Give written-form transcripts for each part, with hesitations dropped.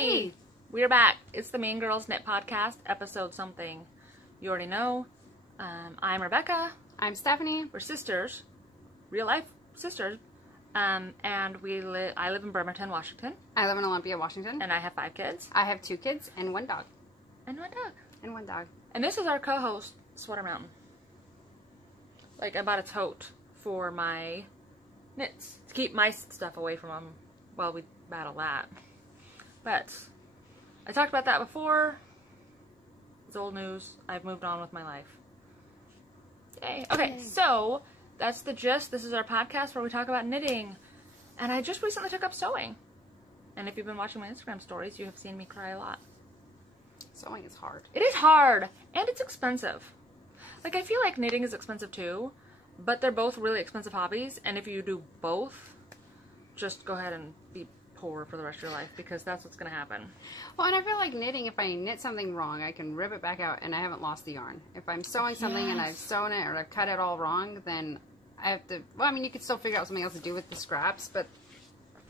Hey! We're back. It's the Mean Girls Knit Podcast, episode something you already know. I'm Rebecca. I'm Stephanie. We're sisters. Real life sisters. And I live in Bremerton, Washington. I live in Olympia, Washington. And I have 5 kids. I have 2 kids and 1 dog. And 1 dog. And 1 dog. And this is our co-host, Sweater Mountain. Like, I bought a tote for my knits to keep my stuff away from them while we battle that. But I talked about that before. It's old news. I've moved on with my life. Yay. Okay, so that's the gist. This is our podcast where we talk about knitting. And I just recently took up sewing. And if you've been watching my Instagram stories, you have seen me cry a lot. Sewing is hard. It is hard. And it's expensive. Like, I feel like knitting is expensive too. But they're both really expensive hobbies. And if you do both, just go ahead and be poor for the rest of your life, because that's what's going to happen. Well, and I feel like knitting, if I knit something wrong, I can rip it back out and I haven't lost the yarn. If I'm sewing something and I've sewn it or I've cut it all wrong, then I have to, well, I mean, you could still figure out something else to do with the scraps, but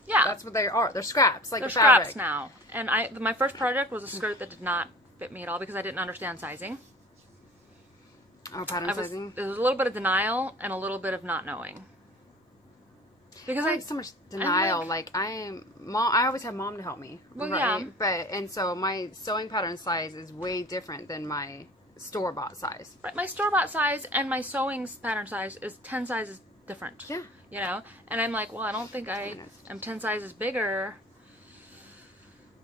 yeah, that's what they are. They're scraps, like they're the fabric. Scraps now. And my first project was a skirt that did not fit me at all because I didn't understand sizing. Oh, pattern sizing? There was a little bit of denial and a little bit of not knowing. Because I have so much denial. I always have mom to help me. Well, right? yeah. And so my sewing pattern size is way different than my store-bought size. Right. My store-bought size and my sewing pattern size is 10 sizes different. Yeah. You know? And I'm like, well, I don't think I am 10 sizes bigger.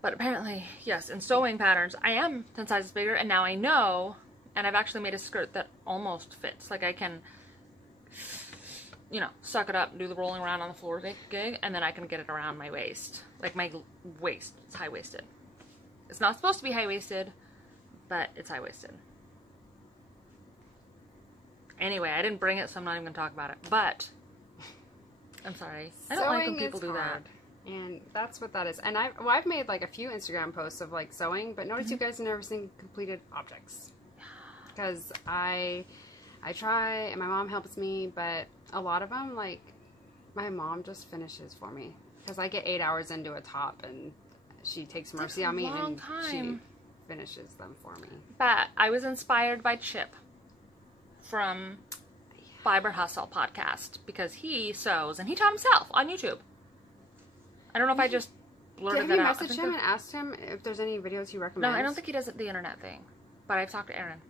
But apparently, yes, in sewing patterns, I am 10 sizes bigger. And now I know, and I've actually made a skirt that almost fits. Like, I can, you know, suck it up, do the rolling around on the floor gig, and then I can get it around my waist. Like, my waist. It's high-waisted. It's not supposed to be high-waisted, but it's high-waisted. Anyway, I didn't bring it, so I'm not even going to talk about it. But, I'm sorry. I don't like when people do that. And that's what that is. And I've made, like, a few Instagram posts of, like, sewing, but notice you guys have never seen completed objects. Because I try, and my mom helps me, but a lot of them, like, my mom just finishes for me. Because I get 8 hours into a top, and she takes mercy on me, and she finishes them for me. But I was inspired by Chip from Fiber Hustle podcast, because he sews, and he taught himself on YouTube. I don't know if I just blurted that out. Have you messaged him and asked him if there's any videos he recommends? No, I don't think he does the internet thing. But I've talked to Aaron.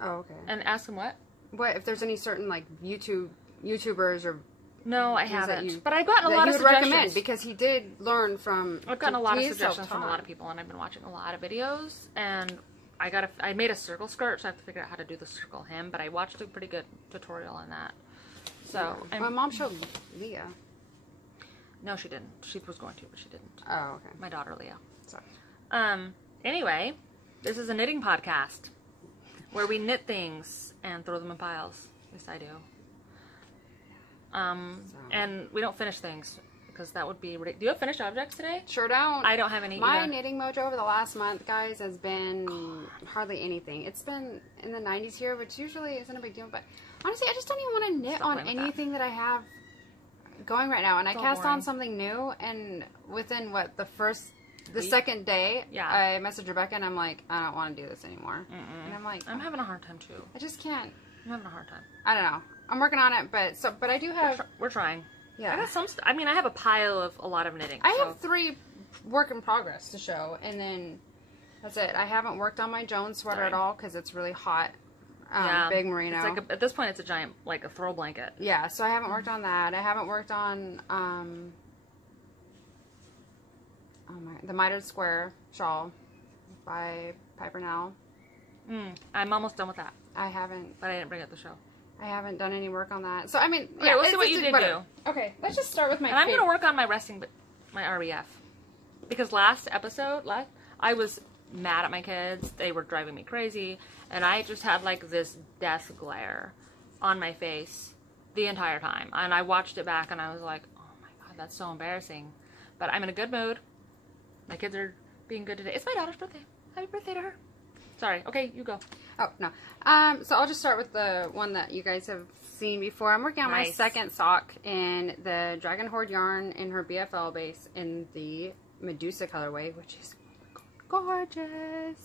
Oh, okay. And asked him what? What, if there's any certain, like, YouTubers or... No, I haven't. But I've gotten a lot of suggestions. Recommend, because he did learn from... I've gotten a lot of suggestions from a lot of people, and I've been watching a lot of videos, and I made a circle skirt, so I have to figure out how to do the circle hem, but I watched a pretty good tutorial on that. So, yeah. My mom showed Leah. No, she didn't. She was going to, but she didn't. Oh, okay. My daughter, Leah. Sorry. Anyway, this is a knitting podcast where we knit things and throw them in piles. At least I do. And we don't finish things because that would be ridiculous. Do you have finished objects today? Sure don't. I don't have any My either. knitting mojo over the last month, guys, has been hardly anything. It's been in the 90s here, which usually isn't a big deal, but honestly, I just don't even want to knit on anything that I have going right now. And I cast on something new, and within the second day, I messaged Rebecca and I'm like, I don't want to do this anymore. And I'm like, I'm having a hard time too. I just can't. I'm having a hard time. I don't know. I'm working on it, but I do have. We're trying. Yeah. I got some. I mean, I have a pile of a lot of knitting. I have 3 work in progress to show, and then that's it. I haven't worked on my Jones sweater at all because it's really hot. Big merino. It's like at this point, it's a giant, like a throw blanket. Yeah, so I haven't worked on that. I haven't worked on the mitered square shawl by Piper Now. I'm almost done with that. I haven't. But I didn't bring it to the show. I haven't done any work on that. So, I mean, yeah, let's see what you did do. Okay, let's just start with my And I'm going to work on my my RBF. Because last episode, I was mad at my kids. They were driving me crazy. And I just had, like, this death glare on my face the entire time. And I watched it back and I was like, oh my God, that's so embarrassing. But I'm in a good mood. My kids are being good today. It's my daughter's birthday. Happy birthday to her. Sorry. Okay, you go. Oh, no. So I'll just start with the one that you guys have seen before. I'm working on my second sock in the Dragon Hoard yarn in her BFL base in the Medusa colorway, which is gorgeous.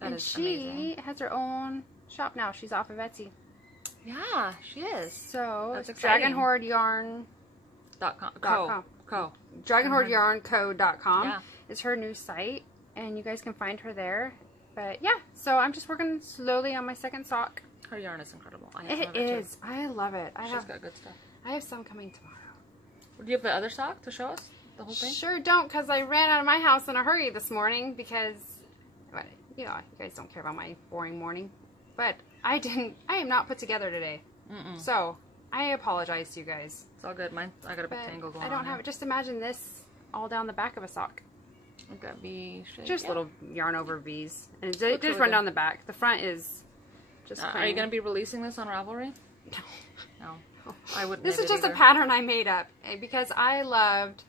And she amazing. has her own shop now. She's off of Etsy. Yeah, she is. So That's it's exciting. DragonHoardYarn.com. DragonHoardYarnCo.com is her new site, and you guys can find her there. But yeah, so I'm just working slowly on my second sock. Her yarn is incredible. I have It is. I love it. She's got good stuff. I have some coming tomorrow. Do you have the other sock to show us? The whole thing? Sure don't, because I ran out of my house in a hurry this morning because, you know, you guys don't care about my boring morning. But I am not put together today. So I apologize to you guys. It's all good. Mine, I got a big tangle going on. I don't have it. Just imagine this all down the back of a sock. I've got V shape. Just little yarn over V's. And it Looks just really run good. down the back. The front is just plain. Are you going to be releasing this on Ravelry? No. I wouldn't. This is just a pattern I made up because I loved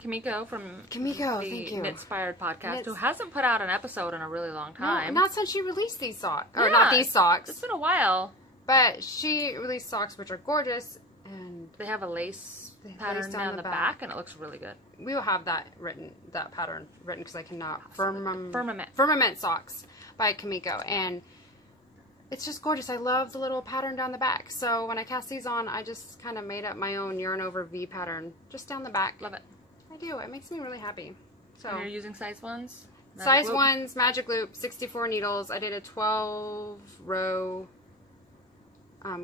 Kimiko from thank you. Knitspired podcast, who hasn't put out an episode in a really long time. No, not since she released these socks. Or Yeah, not these socks. It's been a while. But she released socks which are gorgeous, and They have a lace pattern down the back, and it looks really good. we will have that pattern written because I cannot. Firmament socks by Kimiko, and it's just gorgeous. I love the little pattern down the back. So when I cast these on, I just kind of made up my own yarn over V pattern just down the back. Love it. I do. It makes me really happy. So And you're using size ones? size ones, magic loop, 64 needles. I did a 12 row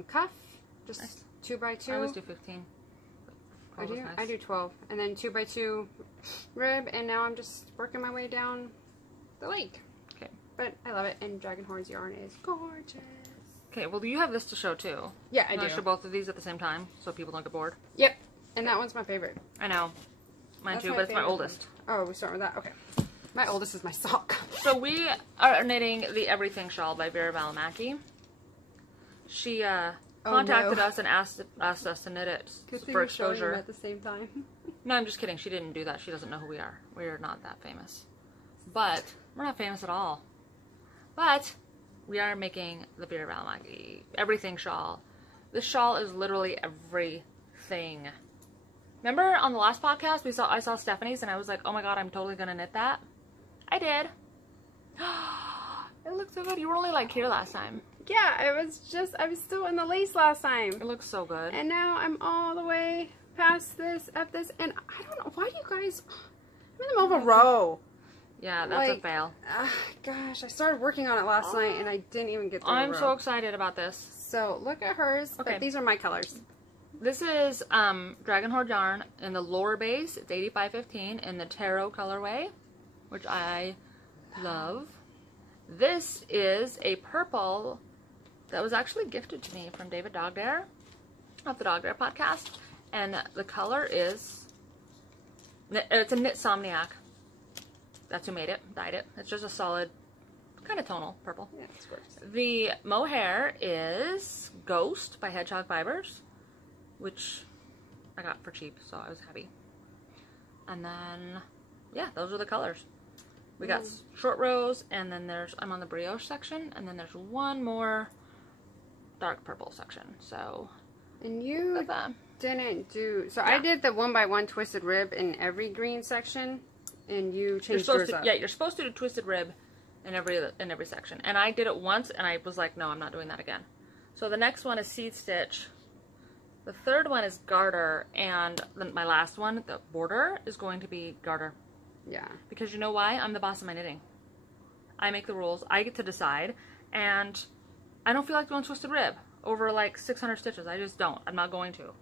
cuff, just Nice. 2x2. I always do 15. I do 12, and then 2x2 rib, and now I'm just working my way down the lake. Okay. But I love it, and DragonHoard's yarn is gorgeous. Okay, well, you have this to show too. Yeah, I You want do. to show both of these at the same time so people don't get bored? Yep, and that one's my favorite. I know. Mine That's too, my but it's my favorite oldest. one. Oh, we start with that? Okay. My oldest is my sock. So we are knitting the Everything Shawl by Veera V. She contacted us and asked us to knit it for exposure. At the same time. No, I'm just kidding. She didn't do that. She doesn't know who we are. We're not that famous. But we're not famous at all. But we are making the Veera V Everything Shawl. This shawl is literally everything. Remember on the last podcast I saw Stephanie's and I was like, oh my god, I'm totally gonna knit that. I did. It looks so good. You were only like here last time. Yeah, I was still in the lace last time. It looks so good. And now I'm all the way past this, up this, and I don't know, why do you guys, I'm in the middle of a row. Yeah, that's like, a fail. Gosh, I started working on it last night and I didn't even get through I'm the row. so excited about this. So look at hers, Okay. but these are my colors. This is DragonHoard yarn in the lower base. It's 8515 in the Tarot colorway, which I love. This is a purple that was actually gifted to me from David Dogdare of the Dogdare podcast. And the color is, it's a Knitsomniac. That's who made it, dyed it. It's just a solid, kind of tonal purple. Yeah, it's gorgeous. The mohair is Ghost by Hedgehog Fibres, which I got for cheap, so I was happy. And then, yeah, those are the colors. We got short rows, and then I'm on the brioche section, and then there's one more dark purple section. So, and you didn't do, so I did the 1x1 twisted rib in every green section, and you changed yours up. Yeah, you're supposed to do twisted rib in every section. And I did it once, and I was like, no, I'm not doing that again. So the next one is seed stitch. The third one is garter, and then my last one, the border, is going to be garter. Yeah. Because you know why? I'm the boss of my knitting. I make the rules. I get to decide, and I don't feel like doing twisted rib over like 600 stitches. I just don't. I'm not going to.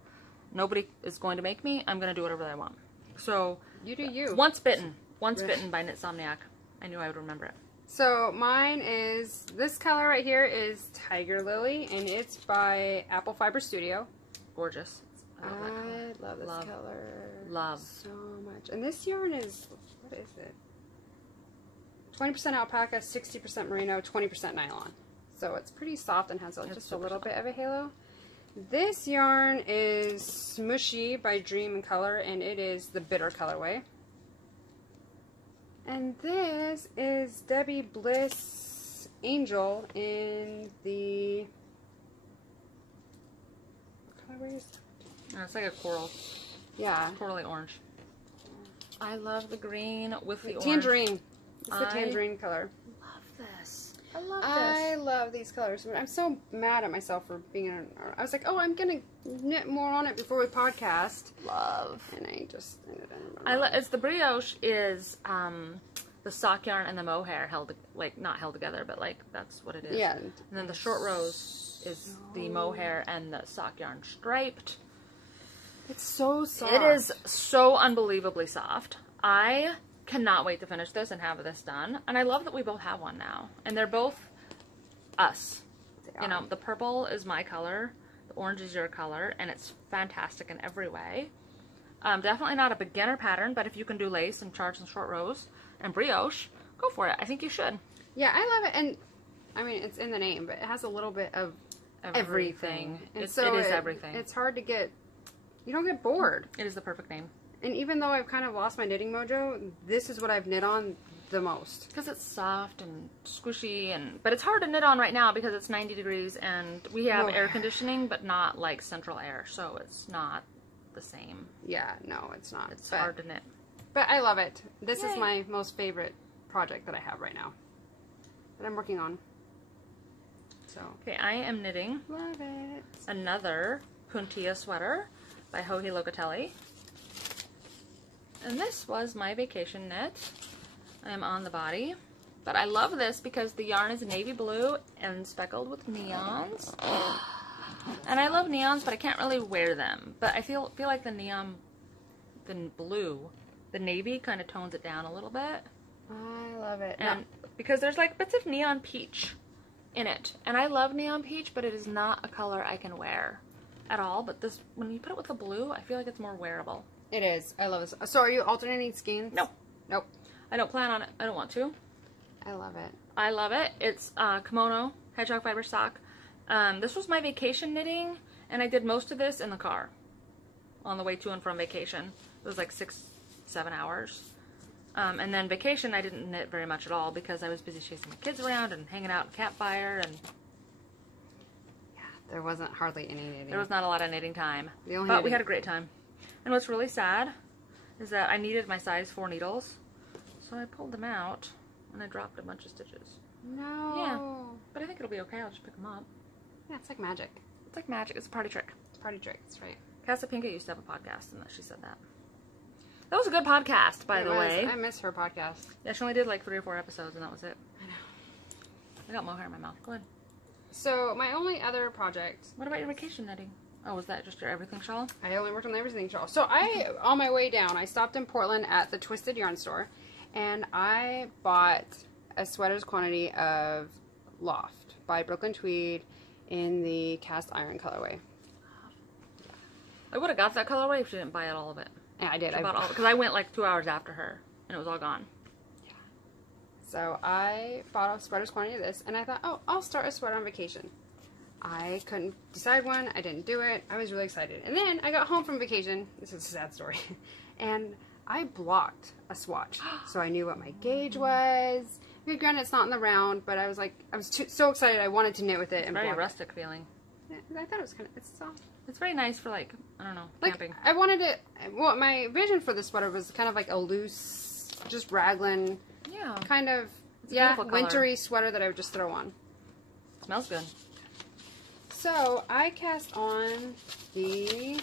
Nobody is going to make me. I'm going to do whatever I want. So, you do you. Once Bitten. Once Bitten by Knitsomniac. I knew I would remember it. So mine is, this color right here is Tiger Lily, and it's by Apple Fiber Studio. Gorgeous. I love this color. Love. So much. And this yarn is, what is it? 20% alpaca, 60% merino, 20% nylon. So it's pretty soft and has just a little bit of a halo. This yarn is Smushy by Dream and Color, and it is the bitter colorway. And this is Debbie Bliss Angel in the, what colorway is that? It's like a coral. Yeah. Totally orange. I love the green with the orange. Tangerine. It's the tangerine color. Love this. I love this. I love these colors. I'm so mad at myself for being in. I was like, oh, I'm gonna knit more on it before we podcast. Love. And I just ended up. It's the brioche is the sock yarn and the mohair held, like, not held together, but like that's what it is. Yeah. And then the short rose is the mohair and the sock yarn striped. It's so soft. It is so unbelievably soft. I cannot wait to finish this and have this done. And I love that we both have one now. And they're both us. You know, the purple is my color, the orange is your color, and it's fantastic in every way. Definitely not a beginner pattern, but if you can do lace and charge and short rows and brioche, go for it. I think you should. Yeah, I love it. And I mean, it's in the name, but it has a little bit of everything. And so it is everything. It's hard to get, you don't get bored. It is the perfect name. And even though I've kind of lost my knitting mojo, this is what I've knit on the most. Because it's soft and squishy, but it's hard to knit on right now because it's 90 degrees and we have air conditioning, but not like central air, so it's not the same. Yeah, no, it's not. It's hard to knit. But I love it. This Yay. is my most favorite project that I have right now that I'm working on. So okay, I am knitting love it. Another Puntilla sweater by Joji Locatelli. And this was my vacation knit. I am on the body. But I love this because the yarn is navy blue and speckled with neons. And I love neons, but I can't really wear them. But I feel like the neon, the blue, the navy kind of tones it down a little bit. I love it. And because there's like bits of neon peach in it. And I love neon peach, but it is not a color I can wear at all. But this, when you put it with the blue, I feel like it's more wearable. It is. I love this. So are you alternating skeins? No. Nope. I don't plan on it. I don't want to. I love it. I love it. It's Kimono, Hedgehog fiber sock. This was my vacation knitting, and I did most of this in the car on the way to and from vacation. It was like 6-7 hours. And then vacation, I didn't knit very much at all because I was busy chasing my kids around and hanging out at campfire, and yeah, there wasn't hardly any knitting. There was not a lot of knitting time. But we had a great time. And what's really sad is that I needed my size 4 needles, so I pulled them out and I dropped a bunch of stitches. No. Yeah, but I think it'll be okay. I'll just pick them up. Yeah, it's like magic. It's like magic. It's a party trick. It's a party trick. That's right. Casa Pinkett used to have a podcast, and she said that. That was a good podcast, by the way. I miss her podcast. Yeah, she only did like 3 or 4 episodes, and that was it. I know. I got mohair in my mouth. Go ahead. So my only other project. What about your vacation knitting? Oh, was that just your Everything Shawl? I only worked on the Everything Shawl. So on my way down, I stopped in Portland at the Twisted Yarn store, and I bought a sweater's quantity of Loft by Brooklyn Tweed in the cast iron colorway. I would have got that colorway if she didn't buy all of it. Yeah, I did. I bought all because I went like 2 hours after her, and it was all gone. Yeah. So I bought a sweater's quantity of this, and I thought, oh, I'll start a sweater on vacation. I couldn't decide one. I didn't do it. I was really excited. And then I got home from vacation. This is a sad story. And I blocked a swatch. So I knew what my gauge was. I mean, granted, it's not in the round, but I was like, so excited. I wanted to knit with it. And very rustic feeling. Yeah, I thought it was kind of, it's soft. It's very nice for like, I don't know, like, camping. I wanted it, well, my vision for the sweater was kind of like a loose, just raglan, yeah, kind of, yeah, wintry sweater that I would just throw on. Smells good. So I cast on the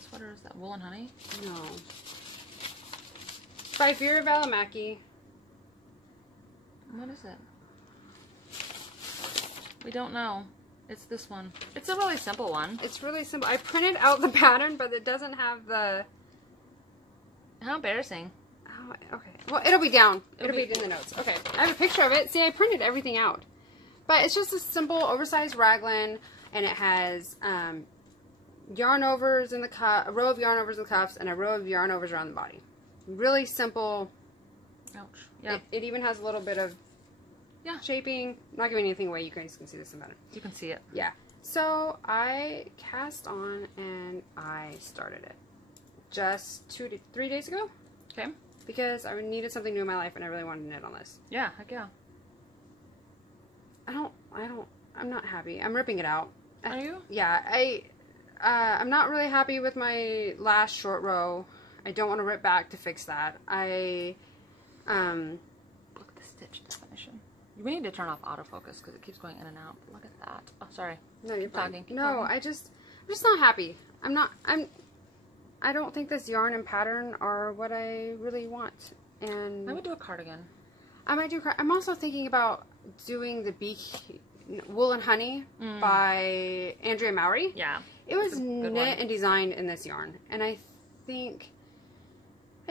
sweater is that Wool and Honey? No. By Veera V. What is it? We don't know. It's this one. It's a really simple one. It's really simple. I printed out the pattern, but it doesn't have the... How embarrassing. Oh, okay. Well, it'll be down. It'll be in the notes. Okay. I have a picture of it. See, I printed everything out. But it's just a simple, oversized raglan, and it has yarn overs in the cuff, a row of yarn overs in the cuffs, and a row of yarn overs around the body. Really simple. Ouch. Yeah. It even has a little bit of shaping. I'm not giving anything away. You guys can see this in better. You can see it. Yeah. So I cast on and I started it just 2 to 3 days ago. Okay. Because I needed something new in my life, and I really wanted to knit on this. Yeah. Heck yeah. I'm I'm not happy. I'm ripping it out. Are you? Yeah, I'm not really happy with my last short row. I don't want to rip back to fix that. Look at the stitch definition. We need to turn off autofocus because it keeps going in and out. Look at that. Oh, sorry. No, you're fine. Keep no, talking. I'm just not happy. I don't think this yarn and pattern are what I really want. And I would do a cardigan. I might do. I'm also thinking about doing the Wool and Honey by Andrea Mowry. Yeah. It was knit and designed in this yarn, and I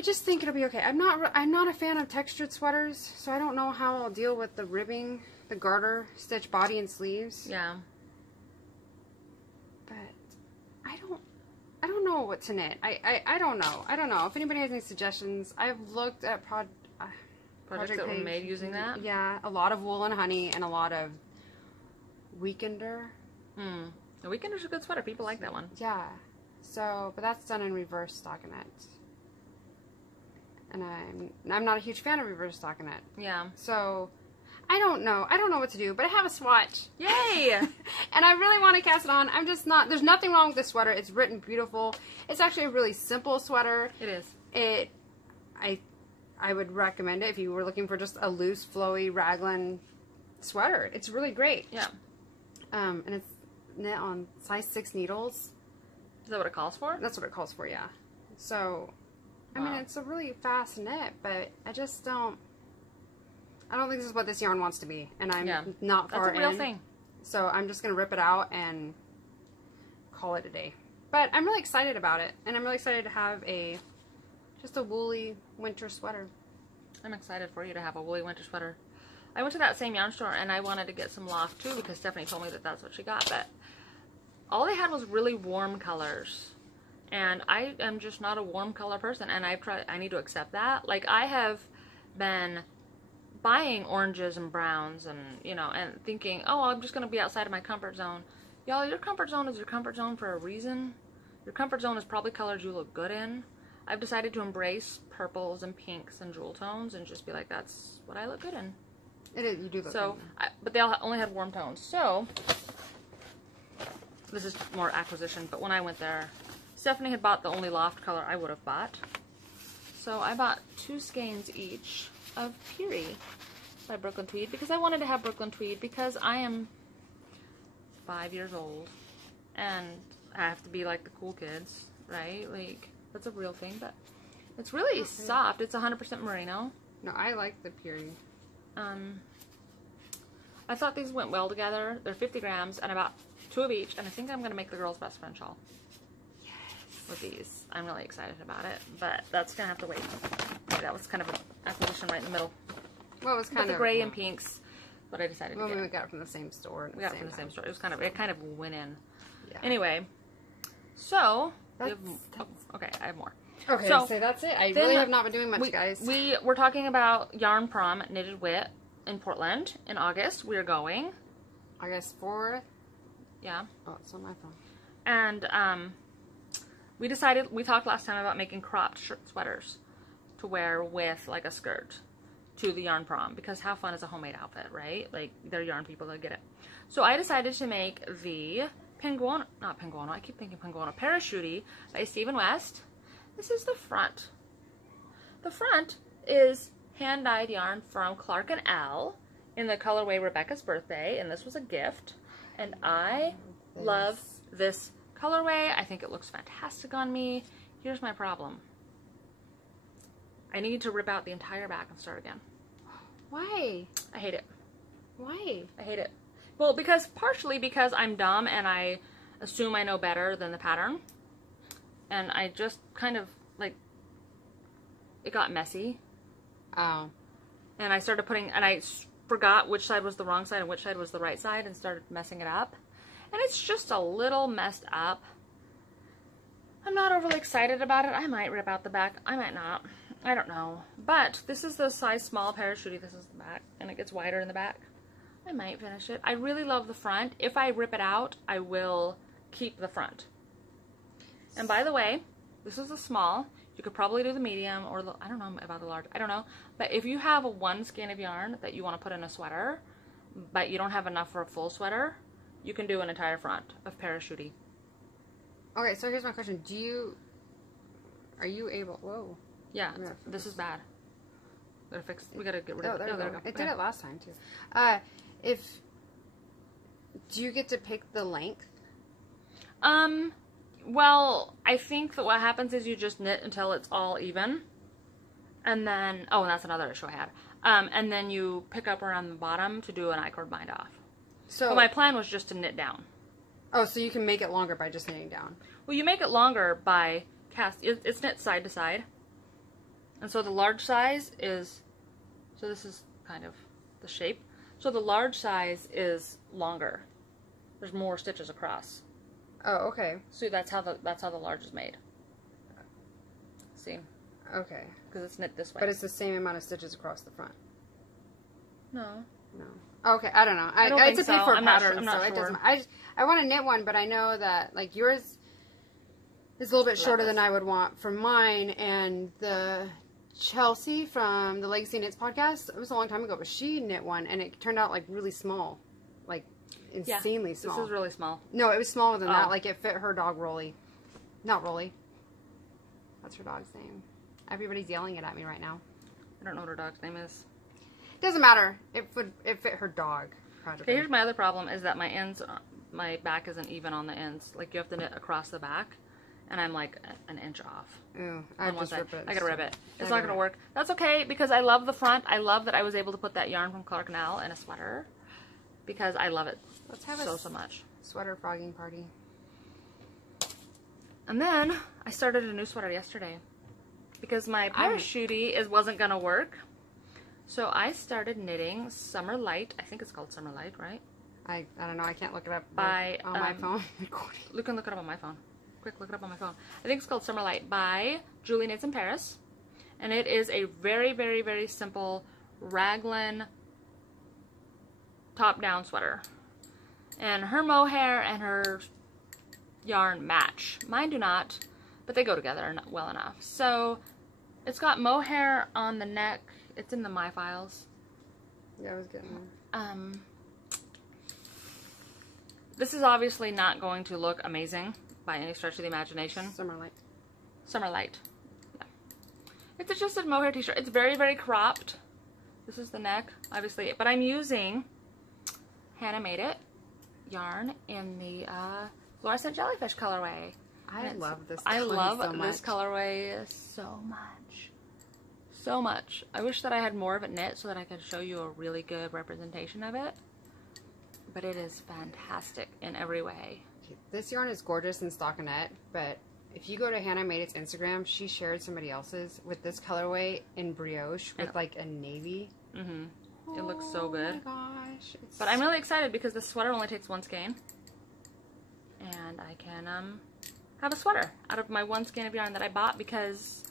just think it'll be okay. I'm not a fan of textured sweaters, so I don't know how I'll deal with the ribbing, the garter, stitch body and sleeves. Yeah. But I don't know what to knit. I don't know. I don't know. If anybody has any suggestions, I've looked at Projects that were made using that? Yeah, a lot of Wool and Honey and a lot of Weekender. The Weekender's a good sweater. People like that one. Yeah. So, but that's done in reverse stockinette. And I'm not a huge fan of reverse stockinette. Yeah. So, I don't know. I don't know what to do, but I have a swatch. Yay! And I really want to cast it on. I'm just not. There's nothing wrong with this sweater. It's written beautiful. It's actually a really simple sweater. It is. I would recommend it if you were looking for just a loose, flowy raglan sweater. It's really great. Yeah. And it's knit on size 6 needles. Is that what it calls for? That's what it calls for, yeah. So, I mean, it's a really fast knit, but I just don't. I don't think this is what this yarn wants to be, and I'm not far in. That's a real thing. So I'm just gonna rip it out and call it a day. But I'm really excited about it, and I'm really excited to have just a woolly winter sweater. I'm excited for you to have a woolly winter sweater. I went to that same yarn store and I wanted to get some loft too because Stephanie told me that that's what she got, but all they had was really warm colors. And I am just not a warm color person, and I need to accept that. Like, I have been buying oranges and browns and, you know, and thinking, oh, I'm just going to be outside of my comfort zone. Y'all, your comfort zone is your comfort zone for a reason. Your comfort zone is probably colors you look good in. I've decided to embrace purples and pinks and jewel tones and just be like, that's what I look good in. It is, you do look so, good. But they all only had warm tones. So, this is more acquisition, but when I went there, Stephanie had bought the only loft color I would have bought. So I bought 2 skeins each of Peary by Brooklyn Tweed because I wanted to have Brooklyn Tweed because I am 5 years old and I have to be like the cool kids, right? Like, that's a real thing, but it's really soft. It's 100% merino. No, I like the Peary. I thought these went well together. They're 50 grams and about 2 of each, and I think I'm going to make the girl's best friend shawl. With these. I'm really excited about it, but that's gonna have to wait. That was kind of an acquisition right in the middle. Well, it was kind of the gray and pinks, but I decided to get. We got it from the same store. We got it from the same store. It was kind of, it kind of went in. Yeah. Anyway, so that's... okay, I have more. Okay, so that's it. I really have not been doing much, guys. We were talking about Yarn Prom Knitted Wit in Portland in August. We are going. August 4th. Yeah. Oh, it's on my phone. And we talked last time about making cropped sweaters to wear with like a skirt to the yarn prom, because how fun is a homemade outfit, right? Like, they're yarn people that get it. So I decided to make the Parachute by Stephen West. This is the front. The front is hand-dyed yarn from Clark & L in the colorway Rebecca's Birthday, and this was a gift. And I love this colorway. I think it looks fantastic on me. Here's my problem. I need to rip out the entire back and start again. Why? I hate it. Why? I hate it. Well, partially because I'm dumb and I assume I know better than the pattern. And I just kind of, like, it got messy. Oh. And I started and I forgot which side was the wrong side and which side was the right side and started messing it up. And it's just a little messed up. I'm not overly excited about it. I might rip out the back. I might not. I don't know. But this is the size small Parachute. This is the back. And it gets wider in the back. I might finish it. I really love the front. If I rip it out, I will keep the front. And by the way, this is a small. You could probably do the medium or I don't know about the large. I don't know. But if you have one skein of yarn that you want to put in a sweater, but you don't have enough for a full sweater, you can do an entire front of Parachute. Okay, so here's my question. Are you able... Whoa. Yeah, this is bad. We gotta get rid of it. There we go. It did it last time, too. Do you get to pick the length? Well, I think that what happens is you just knit until it's all even. And then, oh, and that's another issue I had. And then you pick up around the bottom to do an I-cord bind off. But my plan was just to knit down. Oh, so you can make it longer by just knitting down. Well, you make it longer by it's knit side to side. And so the large size is, so this is kind of the shape. So the large size is longer. There's more stitches across. Oh, okay. So that's how the large is made. See? Okay. Because it's knit this way. But it's the same amount of stitches across the front. No. Okay, I don't know. I don't think it's a big for I'm pattern, not so sure. it doesn't. I want to knit one, but I know that like yours is a little bit shorter than I would want for mine, and the Chelsea from the Legacy Knits podcast, it was a long time ago, but she knit one, and it turned out like really small, like insanely small. This is really small. No, it was smaller than that. Like it fit her dog Rolly. Not Rolly. What's her dog's name? Everybody's yelling it at me right now. I don't know what her dog's name is. Doesn't matter. It fit her dog. Okay, here's my other problem is that my back isn't even on the ends. Like you have to knit across the back, and I'm like an inch off. Ooh, I just rip it. I gotta rip it. It's not gonna work. That's okay because I love the front. I love that I was able to put that yarn from Color Canal in a sweater because I love it. Let's have so much. Sweater frogging party. And then I started a new sweater yesterday because my parachutey wasn't gonna work. So I started knitting Summer Light. I think it's called Summer Light, right? I don't know. I can't look it up on my phone. You can look it up on my phone. Quick, look it up on my phone. I think it's called Summer Light by Julie Knits in Paris. And it is a very, very, very simple raglan top-down sweater. And her mohair and her yarn match. Mine do not, but they go together well enough. So it's got mohair on the neck. It's in the My Files. Yeah, I was getting there. This is obviously not going to look amazing by any stretch of the imagination. Summer Light. Summer Light. Yeah. It's just a mohair t-shirt. It's very, very cropped. This is the neck, obviously. But I'm using Hanamadeit yarn in the Fluorescent Jellyfish colorway. I love this colorway I love so much. this colorway so much. So much. I wish that I had more of it knit so that I could show you a really good representation of it. But it is fantastic in every way. This yarn is gorgeous in stockinette, but if you go to Hanamadeit's Instagram, she shared somebody else's with this colorway in brioche with like a navy. Mm-hmm. It looks so good. Oh my gosh. But I'm really excited because the sweater only takes one skein. And I can have a sweater out of my one skein of yarn that I bought because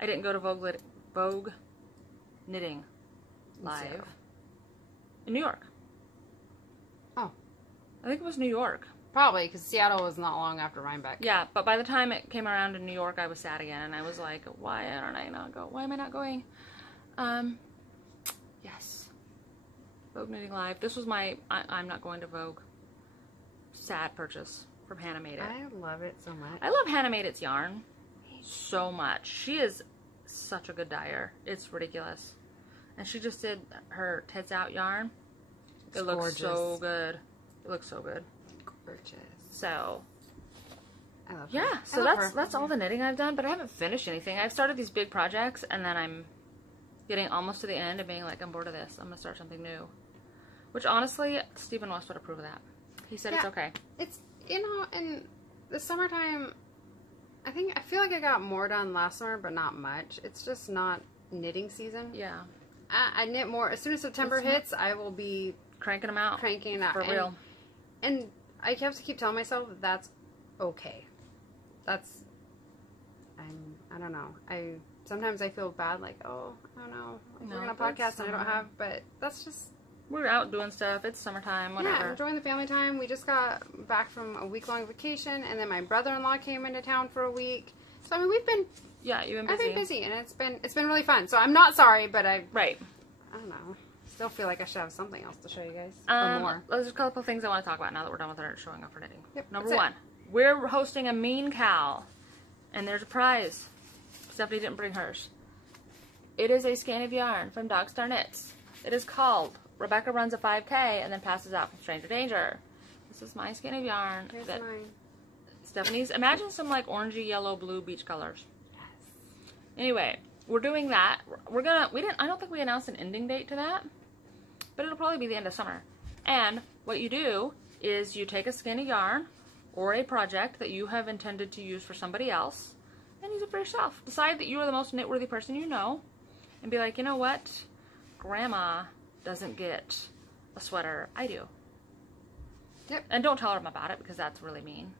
I didn't go to Vogue Knitting Live in New York. Oh. I think it was New York. Probably, because Seattle was not long after Rhinebeck. Yeah, but by the time it came around in New York, I was sad again, and I was like, why am I not going? Yes. Vogue Knitting Live. This was my I'm not going to Vogue sad purchase from Hanamadeit. I love it so much. I love Hanamadeit's yarn so much. She is such a good dyer. It's ridiculous. And she just did her Teds Out yarn. It looks so good. It looks so good. Gorgeous. So, I love her. yeah. So that's all the knitting I've done, but I haven't finished anything. I've started these big projects, and then I'm getting almost to the end and being like, I'm bored of this. I'm gonna start something new. Which honestly, Stephen West would approve of that. He said it's okay. It's in the summertime. I feel like I got more done last summer, but not much. It's just not knitting season. Yeah. I knit more. As soon as September hits, I will be cranking them out. Cranking it out. For real. And I have to keep telling myself that's okay. I don't know. Sometimes I feel bad, like, oh, I don't know. We're going to podcast and I don't have, but that's just... We're out doing stuff. It's summertime, whatever. Yeah, enjoying the family time. We just got back from a week-long vacation, and then my brother-in-law came into town for a week. So, I mean, we've been... Yeah, you've been busy. I've been busy, and it's been really fun. So, I'm not sorry, but Right. I don't know. Still feel like I should have something else to show you guys. Or more. There's a couple of things I want to talk about now that we're done with our showing off for knitting. Yep, Number one, we're hosting a mean cow, and there's a prize. Stephanie didn't bring hers. It is a skein of yarn from Dogstar Knits. It is called Rebecca Runs a 5K and then passes out from Stranger Danger. This is my skein of yarn. Here's that mine. Stephanie's. Imagine some like orangey, yellow, blue beach colors. Yes. Anyway, we're doing that. I don't think we announced an ending date to that, but it'll probably be the end of summer. And what you do is you take a skein of yarn or a project that you have intended to use for somebody else and use it for yourself. Decide that you are the most knit-worthy person you know and be like, you know what? Grandma doesn't get a sweater. I do. Yep. And don't tell them about it because that's really mean.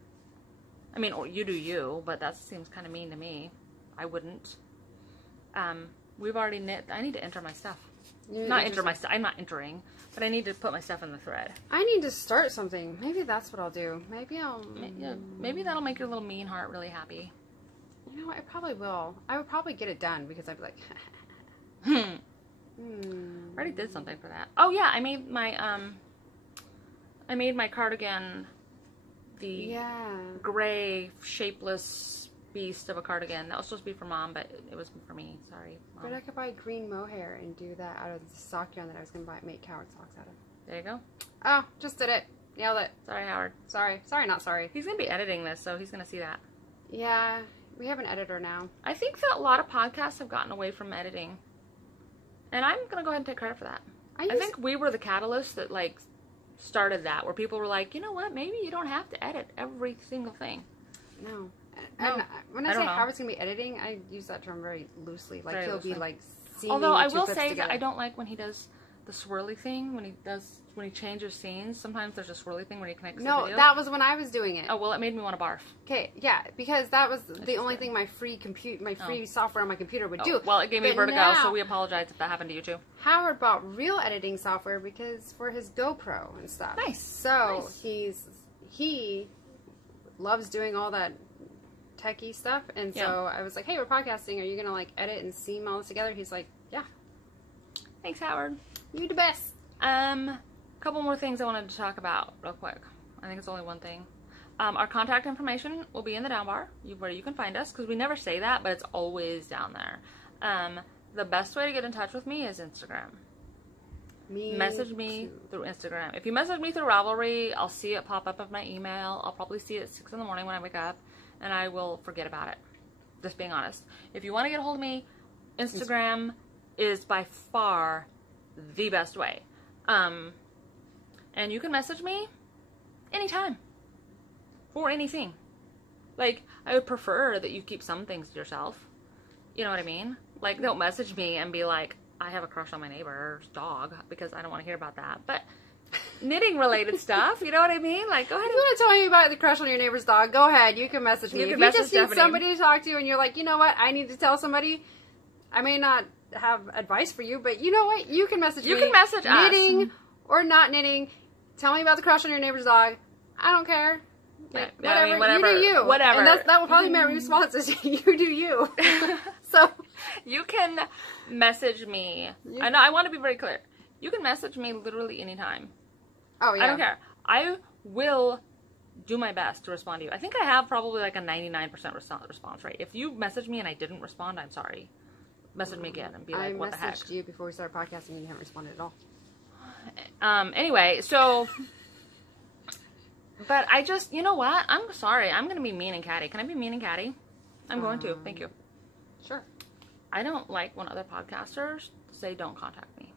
I mean, or you do you, but that seems kind of mean to me. I wouldn't. We've already knit. I need to enter my stuff. Not enter my stuff. I'm not entering, but I need to put my stuff in the thread. I need to start something. Maybe that's what I'll do. Maybe that'll make your little mean heart really happy. You know what? I probably will. I would probably get it done because I'd be like, I already did something for that. Oh yeah, I made my cardigan, the gray shapeless beast of a cardigan. That was supposed to be for Mom, but it was for me. Sorry, Mom. But I could buy green mohair and do that out of the sock yarn that I was going to make coward socks out of. There you go. Oh, just did it. Nailed it. Sorry, Howard. Sorry, not sorry. He's going to be editing this, so he's going to see that. Yeah, we have an editor now. I think that a lot of podcasts have gotten away from editing. And I'm going to go ahead and take credit for that. I think we were the catalyst that, like, started that, where people were like, you know what, maybe you don't have to edit every single thing. No. And when I say Howard's going to be editing, I use that term very loosely. Like, he'll be, like, seeing although I will say that I don't like when he does the swirly thing, when he changes scenes. Sometimes there's a swirly thing when he connects the video. No, that was when I was doing it. Oh, well, it made me want to barf. Okay, yeah, because that was the only thing my free software on my computer would do. Well, it gave me vertigo, so we apologize if that happened to you too. Howard bought real editing software for his GoPro and stuff. Nice. So he loves doing all that techie stuff, and so I was like, hey, we're podcasting. Are you gonna like edit and seam all this together? He's like, yeah. Thanks, Howard. You the best. Couple more things I wanted to talk about real quick. I think it's only one thing. Our contact information will be in the down bar where you can find us, because we never say that, but it's always down there. The best way to get in touch with me is Instagram. Message me through Instagram. If you message me through Ravelry, I'll see it pop up in my email. I'll probably see it at 6 in the morning when I wake up, and I will forget about it. Just being honest. If you want to get a hold of me, Instagram is by far the best way. And you can message me anytime for anything. Like, I would prefer that you keep some things to yourself. You know what I mean? Like, don't message me and be like, I have a crush on my neighbor's dog, because I don't want to hear about that. But knitting related stuff, you know what I mean? Like, go ahead. If you want to tell me about the crush on your neighbor's dog, go ahead. You can message me. If you just need somebody to talk to and you're like, you know what, I need to tell somebody, I may not have advice for you, but you know what, you can message me. You can message us. Knitting or not knitting. Tell me about the crush on your neighbor's dog. I don't care. Like, whatever. I mean, whatever. You do you. Whatever. And that will probably be my response is you do you. So you can message me. I know, I want to be very clear. You can message me literally anytime. Oh, yeah. I don't care. I will do my best to respond to you. I think I have probably like a 99% response rate. If you message me and I didn't respond, I'm sorry. Message me again and be like, what the heck? I messaged you before we started podcasting and you haven't responded at all. Anyway, so, but I just, you know what? I'm sorry. I'm going to be mean and catty. Can I be mean and catty? I'm going to. Thank you. Sure. I don't like when other podcasters say don't contact me.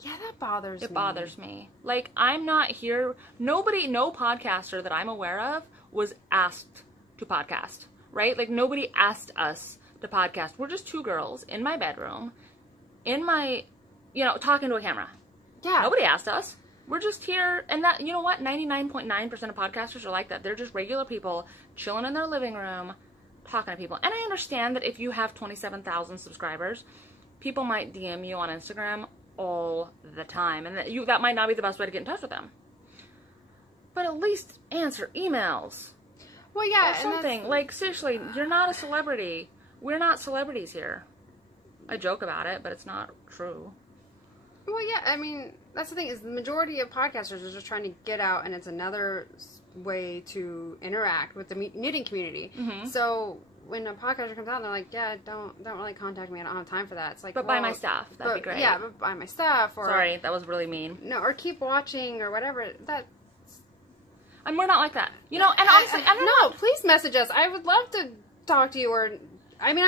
Yeah, that bothers me. It bothers me. Like, I'm not here. No podcaster that I'm aware of was asked to podcast, right? Like, nobody asked us to podcast. We're just two girls in my bedroom, talking to a camera. Yeah. Nobody asked us. We're just here, and that, you know what? 99.9% of podcasters are like that. They're just regular people chilling in their living room, talking to people. And I understand that if you have 27,000 subscribers, people might DM you on Instagram all the time, and that might not be the best way to get in touch with them. But at least answer emails. Well, yeah. Or something. Like, seriously, you're not a celebrity. We're not celebrities here. I joke about it, but it's not true. Well, yeah, I mean, that's the thing, is the majority of podcasters are just trying to get out, and it's another way to interact with the knitting community. Mm-hmm. So when a podcaster comes out and they're like, yeah, don't really contact me, I don't have time for that. It's like, but buy my stuff. That'd be great. Yeah, but buy my stuff. Or, sorry, that was really mean. No, or keep watching or whatever. And we're not like that. You know, and honestly, I don't know. Please message us. I would love to talk to you. Or, I mean,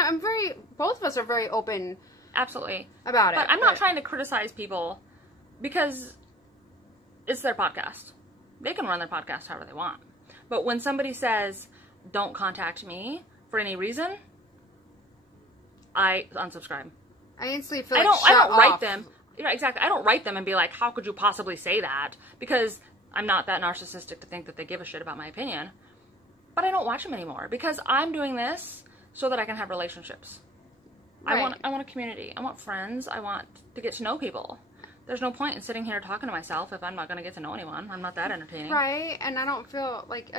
both of us are very open. Absolutely. About it. But I'm not trying to criticize people because it's their podcast. They can run their podcast however they want. But when somebody says, don't contact me for any reason, I unsubscribe. I instantly feel I don't write them. Yeah, exactly. I don't write them and be like, how could you possibly say that? Because I'm not that narcissistic to think that they give a shit about my opinion. But I don't watch them anymore because I'm doing this so that I can have relationships. Right. I want a community. I want friends. I want to get to know people. There's no point in sitting here talking to myself if I'm not going to get to know anyone. I'm not that entertaining. Right, and I don't feel like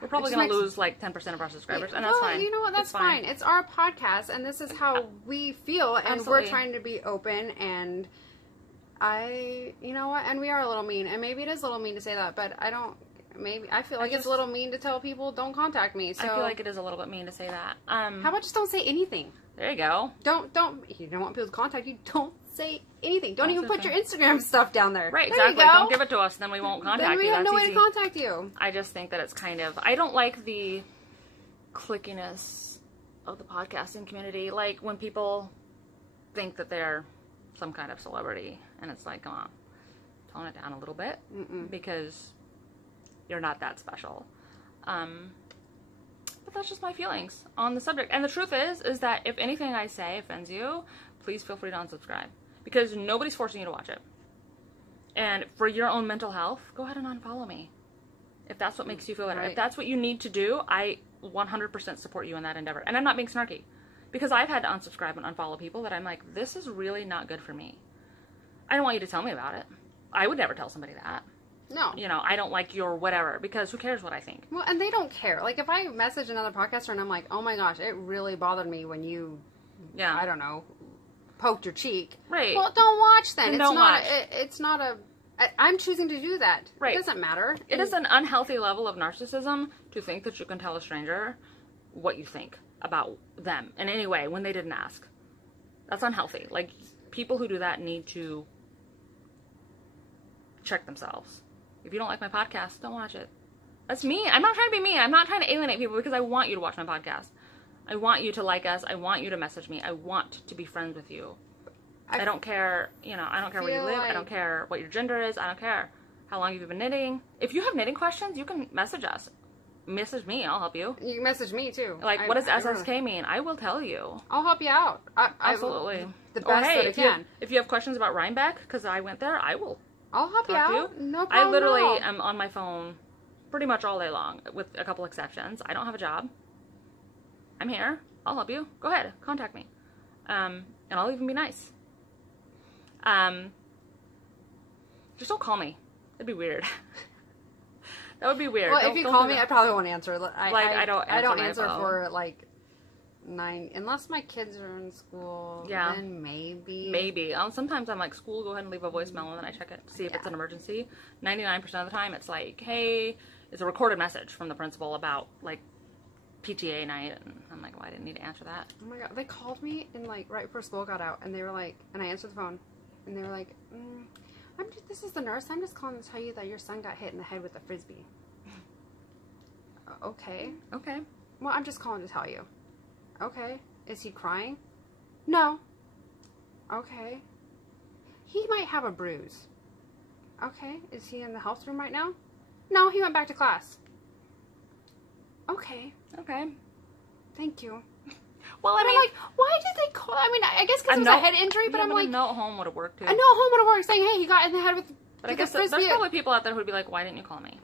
we're probably going to lose like 10% of our subscribers, and that's fine. You know what? That's fine. It's our podcast, and this is how we feel, and Absolutely. We're trying to be open, and you know what? And we are a little mean, and maybe it is a little mean to say that, but I feel like it's a little mean to tell people don't contact me. So I feel like it is a little bit mean to say that. How about just don't say anything? There you go. Don't. You don't want people to contact you. Don't say anything. Don't even put your Instagram stuff down there. Right, exactly. Don't give it to us, then we won't contact you. Then we have no way to contact you. I just think that it's kind of... I don't like the clickiness of the podcasting community. Like, when people think that they're some kind of celebrity, and it's like, come on, tone it down a little bit, because you're not that special. But that's just my feelings on the subject. And the truth is that if anything I say offends you, please feel free to unsubscribe. Because nobody's forcing you to watch it. And for your own mental health, go ahead and unfollow me. If that's what makes you feel better. Right. If that's what you need to do, I 100% support you in that endeavor. And I'm not being snarky. Because I've had to unsubscribe and unfollow people that I'm like, this is really not good for me. I don't want you to tell me about it. I would never tell somebody that. No. You know, I don't like your whatever, because who cares what I think? Well, and they don't care. Like, if I message another podcaster and I'm like, oh my gosh, it really bothered me when you, I don't know, poked your cheek. Right. Well, don't watch then. Don't watch. It's not a... I'm choosing to do that. Right. It doesn't matter. It is an unhealthy level of narcissism to think that you can tell a stranger what you think about them in any way when they didn't ask. That's unhealthy. Like, people who do that need to check themselves. If you don't like my podcast, don't watch it. That's me. I'm not trying to be mean. I'm not trying to alienate people because I want you to watch my podcast. I want you to like us. I want you to message me. I want to be friends with you. I don't care, I don't care where you live. I don't care what your gender is. I don't care how long you've been knitting. If you have knitting questions, you can message us. Message me. I'll help you. You can message me, too. Like, what does SSK mean? I will tell you. I'll help you out. Absolutely. The best that I can. If you have questions about Rhinebeck, because I went there, I will. I'll help you out. No problem. I literally am on my phone pretty much all day long, with a couple exceptions. I don't have a job. I'm here. I'll help you. Go ahead. Contact me. And I'll even be nice. Just don't call me. It'd be weird. That would be weird. Well, if you call me, I probably won't answer. I don't answer for 9, unless my kids are in school. Yeah. Then maybe. Maybe. Sometimes I'm like, school, go ahead and leave a voicemail, and then I check it to see if it's an emergency. 99% of the time, it's like, hey, it's a recorded message from the principal about, like, PTA night, and I'm like, well, I didn't need to answer that. Oh my god, they called me right before school got out, and they were like, and I answered the phone, and they were like, this is the nurse, I'm just calling to tell you that your son got hit in the head with a frisbee. Okay. Okay. Well, I'm just calling to tell you. Okay. Is he crying? No. Okay. He might have a bruise. Okay. Is he in the health room right now? No, he went back to class. Okay. Okay. Thank you. Well, I'm like, why did they call? I mean, I guess because it was a head injury, but I'm like... A note home would have worked, too. A note home would have worked, saying, hey, he got in the head with... But I guess there's probably people out there who would be like, why didn't you call me?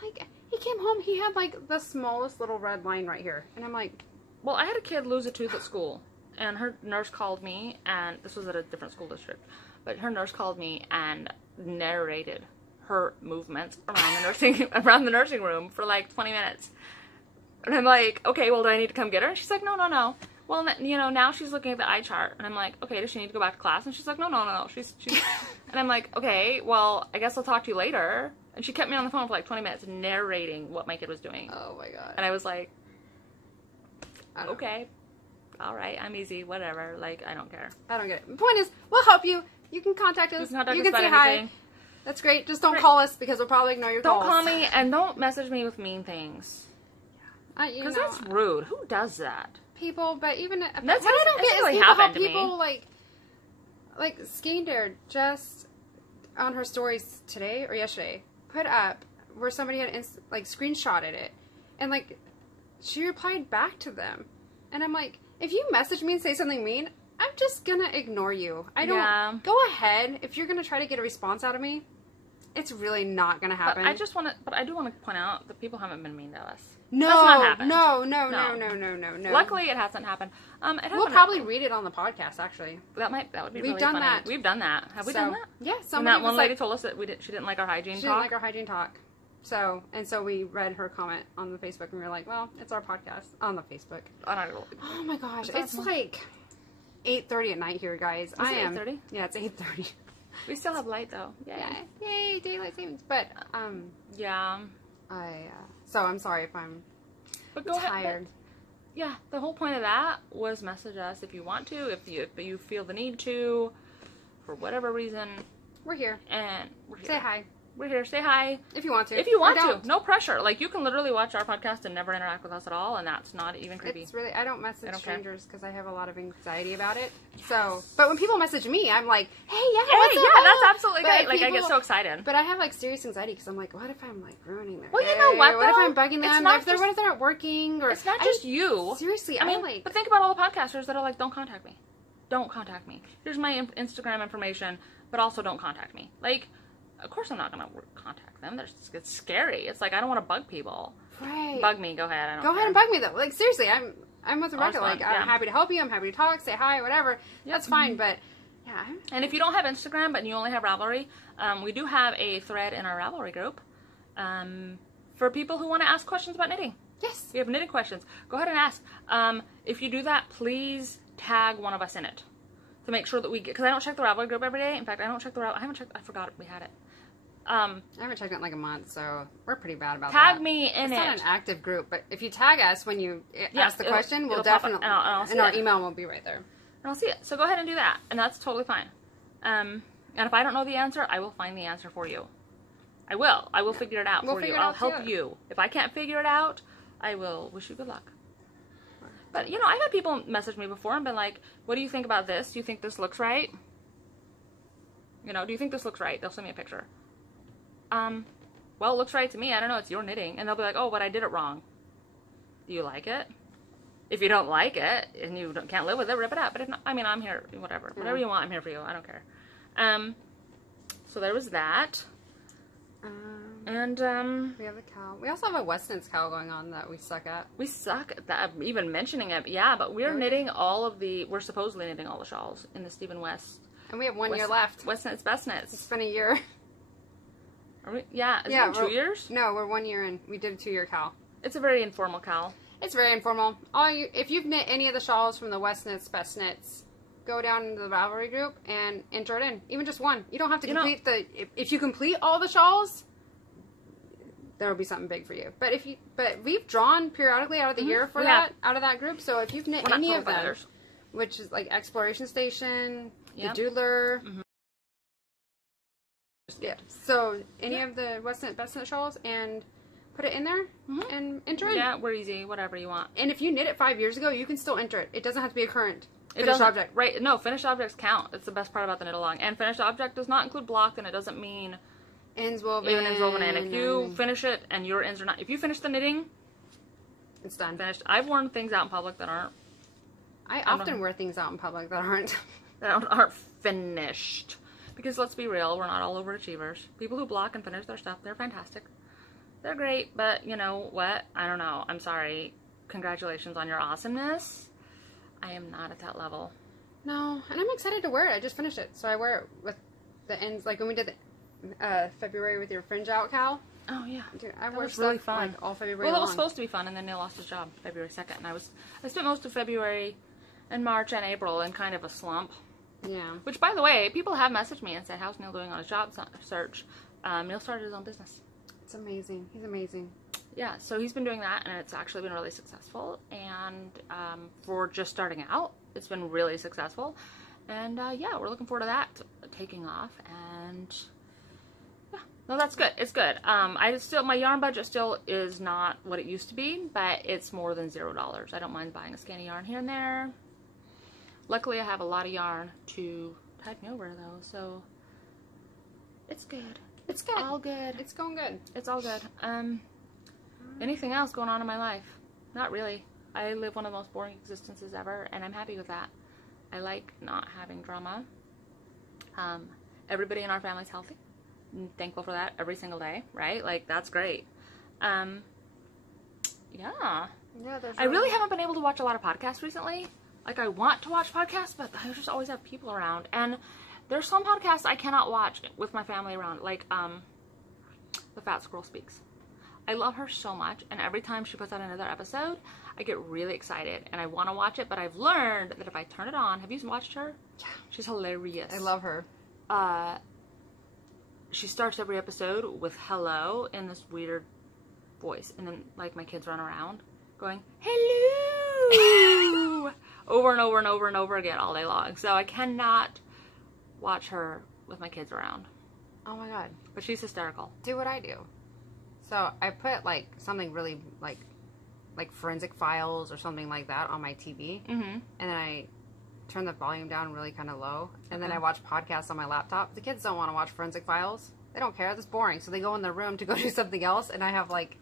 Like, he came home, he had, like, the smallest little red line right here. And I'm like... Well, I had a kid lose a tooth at school, and her nurse called me, and this was at a different school district, but her nurse called me and narrated her movements around the nursing room for, like, 20 minutes. And I'm like, okay, well, do I need to come get her? And she's like, no. Well, you know, now she's looking at the eye chart, and I'm like, okay, does she need to go back to class? And she's like, no. She's and I'm like, okay, well, I guess I'll talk to you later. And she kept me on the phone for like 20 minutes narrating what my kid was doing. Oh my god. And I was like, okay, all right, I'm easy, whatever. Like, I don't care. I don't get it. The point is, we'll help you. You can contact us. You can say hi. That's great. Just don't call us because we'll probably ignore your calls. Don't call me and don't message me with mean things. Because that's rude. Who does that? People, but even what I don't get really is how to people like Skein Dare just on her stories today or yesterday put up where somebody had screenshotted it, and like she replied back to them, and I'm like, if you message me and say something mean, I'm just gonna ignore you. I don't go ahead if you're gonna try to get a response out of me. It's really not gonna happen. But I do want to point out that people haven't been mean to us. No, that's not happened. No. Luckily, it hasn't happened. We'll probably read it on the podcast. Actually, that would be We've really done funny. that. We've done that. Have we done that? Yeah. And that one lady told us that she didn't like our hygiene talk. She didn't like our hygiene talk. So we read her comment on the Facebook, and we were like, well, it's our podcast on the Facebook. Oh my gosh, it's like 8:30 at night here, guys. Is it 8:30? Yeah, it's 8:30. We still have light though. Yay. Yeah. Yay, daylight savings. But yeah. So I'm sorry if I'm tired. Yeah, the whole point of that was message us if you want to, if you feel the need to, for whatever reason. We're here. And we're here. Say hi. We're here. Say hi. If you want to. If you want to. No pressure. Like, you can literally watch our podcast and never interact with us at all, and that's not even creepy. It's really, I don't message strangers because I have a lot of anxiety about it. Yes. So, but when people message me, I'm like, hey, what's up? Yeah, that's absolutely great. Like, I get so excited. But I have, like, serious anxiety because I'm like, what if I'm, like, ruining their Well, you know what, What if I'm bugging them? What if they're not working? Or it's not just you. Seriously, I mean, but think about all the podcasters that are like, don't contact me. Don't contact me. Here's my Instagram information, but also don't contact me. Like, of course I'm not going to contact them. It's scary. It's like, I don't want to bug people. Right. Bug me. Go ahead. Go ahead and bug me, though. Like, seriously, I'm with Rebecca. Like, I'm happy to help you. I'm happy to talk, say hi, whatever. Yep. That's fine, but, yeah. And if you don't have Instagram, but you only have Ravelry, we do have a thread in our Ravelry group for people who want to ask questions about knitting. Yes. We have knitting questions. Go ahead and ask. If you do that, please tag one of us in it to make sure that we get, because I don't check the Ravelry group every day. In fact, I don't check the Ravelry. I haven't checked. I forgot we had it. I haven't checked it in like a month, so we're pretty bad about that. Tag me in it's it. It's not an active group, but if you tag us when you ask the question, we'll definitely, and our email will be right there. And I'll see it. So go ahead and do that, and that's totally fine. And if I don't know the answer, I will find the answer for you. I will figure it out for you. I'll help you. If I can't figure it out, I will wish you good luck. But, you know, I've had people message me before and been like, what do you think about this? Do you think this looks right? You know, do you think this looks right? They'll send me a picture. Well, it looks right to me. I don't know. It's your knitting. And they'll be like, oh, but I did it wrong. Do you like it? If you don't like it and you can't live with it, rip it out. But if not, I mean, I'm here. Whatever. Whatever you want, I'm here for you. I don't care. So there was that. We have the cow. We also have a West Knits cow going on that we suck at. We suck at that, even mentioning it. Yeah, but we're knitting we're supposedly knitting all the shawls in the Stephen West. And we have 1 year left. West Knits, Best Knits. It's been a year. Are we? Yeah, is it 2 years? No, we're 1 year in. We did a 2-year cow. It's a very informal cow. It's very informal. If you've knit any of the shawls from the West Knits, Best Knits, go down into the Ravelry group and enter it in. Even just one. You don't have to complete if you complete all the shawls, there will be something big for you. But we've drawn periodically out of the year for out of that group. So if you've knit any of them, which is like Exploration Station, the Doodler. Yeah. So any of the West Knit, Best Knit shawls, and put it in there and enter it. Yeah, we're easy. Whatever you want. And if you knit it 5 years ago, you can still enter it. It doesn't have to be a current finished object. Right. No, finished objects count. It's the best part about the knit along. And finished object does not include blocked, and it doesn't mean ends woven. Even ends woven in. If you finish it and your ends are not, if you finish the knitting, it's done. Finished. I've worn things out in public that aren't. I often wear things out in public that aren't finished. Because let's be real, we're not all overachievers. People who block and finish their stuff, they're fantastic. They're great, but you know what? I don't know. I'm sorry. Congratulations on your awesomeness. I am not at that level. No, and I'm excited to wear it. I just finished it, so I wear it with the ends, like when we did the February with your fringe out, Cal. Oh yeah, dude, I wore stuff really fun like all February. Well, that was supposed to be fun, and then Neil lost his job February 2nd, and I spent most of February in March and April in kind of a slump. Yeah. Which, by the way, people have messaged me and said, how's Neil doing on his job search? Neil started his own business. It's amazing. He's amazing. Yeah, so he's been doing that, and it's actually been really successful. And for just starting out, it's been really successful. And yeah, we're looking forward to that taking off. And yeah, no, that's good. It's good. My yarn budget still is not what it used to be, but it's more than $0. I don't mind buying a skein of yarn here and there. Luckily, I have a lot of yarn to tide me over, though, so it's good. It's good. All good. It's going good. It's all good. Anything else going on in my life? Not really. I live one of the most boring existences ever, and I'm happy with that. I like not having drama. Everybody in our family's healthy. I'm thankful for that every single day, right? Like, that's great. Yeah. Yeah, I really haven't been able to watch a lot of podcasts recently. Like, I want to watch podcasts, but I just always have people around. And there's some podcasts I cannot watch with my family around, like The Fat Squirrel Speaks. I love her so much, and every time she puts out another episode, I get really excited, and I want to watch it, but I've learned that if I turn it on... Have you watched her? Yeah. She's hilarious. I love her. She starts every episode with hello in this weird voice, and then, like, my kids run around going, hello! Over and over and over and over again all day long. So I cannot watch her with my kids around. Oh my god. But she's hysterical. Do what I do. So I put like something really like Forensic Files or something like that on my TV. Mm-hmm. And then I turn the volume down really kind of low. And then I watch podcasts on my laptop. The kids don't want to watch Forensic Files. They don't care. That's boring. So they go in their room to go do something else. And I have like...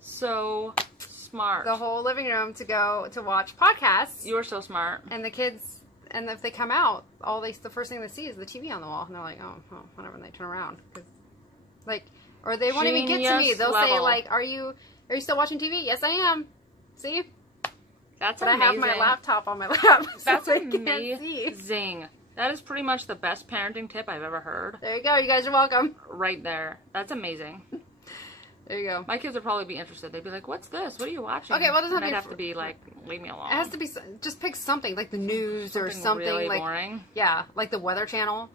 So smart. The whole living room to go to watch podcasts. You are so smart. And the kids, and if they come out, the first thing they see is the TV on the wall, and they're like, oh, whatever. And they turn around, or they won't even get to me. They'll say like, "Are you still watching TV?" Yes, I am. See? That's but amazing. I have my laptop on my lap. So that's amazing. That is pretty much the best parenting tip I've ever heard. There you go. You guys are welcome. Right there. That's amazing. There you go. My kids would probably be interested. They'd be like, what's this? What are you watching? Okay, well, it doesn't I'd have to be like, leave me alone. It has to be, just pick something, like the news or something. Really like, boring. Yeah, like the Weather Channel.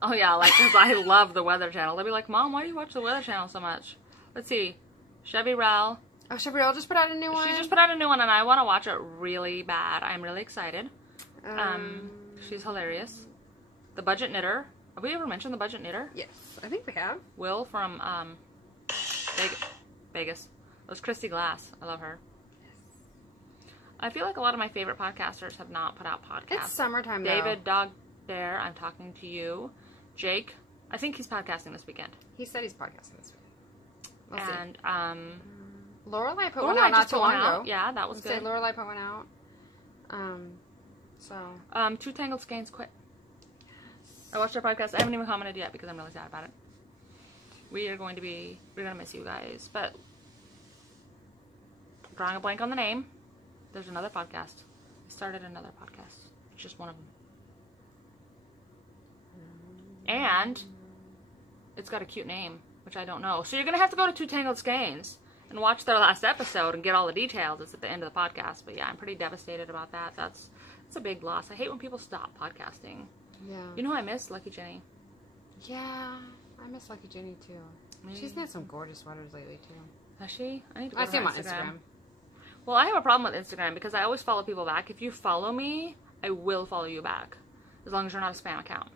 Oh, yeah, like, because I love the Weather Channel. They'd be like, Mom, why do you watch the Weather Channel so much? Let's see. Chevy Rell. Oh, Chevy Rell just put out a new one? She just put out a new one, and I want to watch it really bad. I'm really excited. She's hilarious. The Budget Knitter. Have we ever mentioned the Budget Knitter? Yes, I think we have. Will from Vegas. It was Christy Glass. I love her. Yes. I feel like a lot of my favorite podcasters have not put out podcasts. It's summertime, though. David Dog Bear, I'm talking to you. Jake, I think he's podcasting this weekend. He said he's podcasting this weekend. We'll and, see. Lorelai put one out not too long ago. Yeah, that was good. Lorelai put one out. Two Tangled Skeins quit. I watched our podcast. I haven't even commented yet because I'm really sad about it. We're going to miss you guys, but I'm drawing a blank on the name. There's another podcast. I started another podcast. It's just one of them. And it's got a cute name, which I don't know. So you're going to have to go to Two Tangled Skeins and watch their last episode and get all the details. It's at the end of the podcast. But yeah, I'm pretty devastated about that. That's a big loss. I hate when people stop podcasting. Yeah. You know who I miss? Lucky Jenny. Yeah. I miss Lucky Jenny, too. Maybe. She's had some gorgeous sweaters lately, too. Has she? I need to go to see her them on Instagram. Well, I have a problem with Instagram because I always follow people back. If you follow me, I will follow you back. As long as you're not a spam account.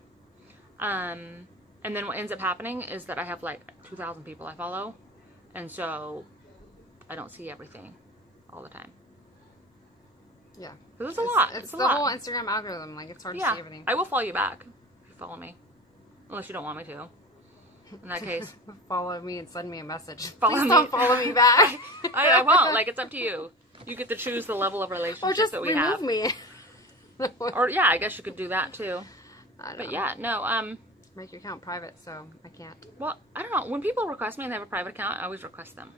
And then what ends up happening is that I have like 2,000 people I follow. And so I don't see everything all the time. Yeah. Because it's a lot. It's the whole Instagram algorithm. Like, it's hard to see everything. I will follow you back if you follow me. Unless you don't want me to. In that case. Follow me and send me a message. Please don't follow me back. I won't. Like, it's up to you. You get to choose the level of relationship that we have. Or just remove me. Or, yeah, I guess you could do that, too. But, yeah, no, Make your account private, so I can't. Well, I don't know. When people request me and they have a private account, I always request them.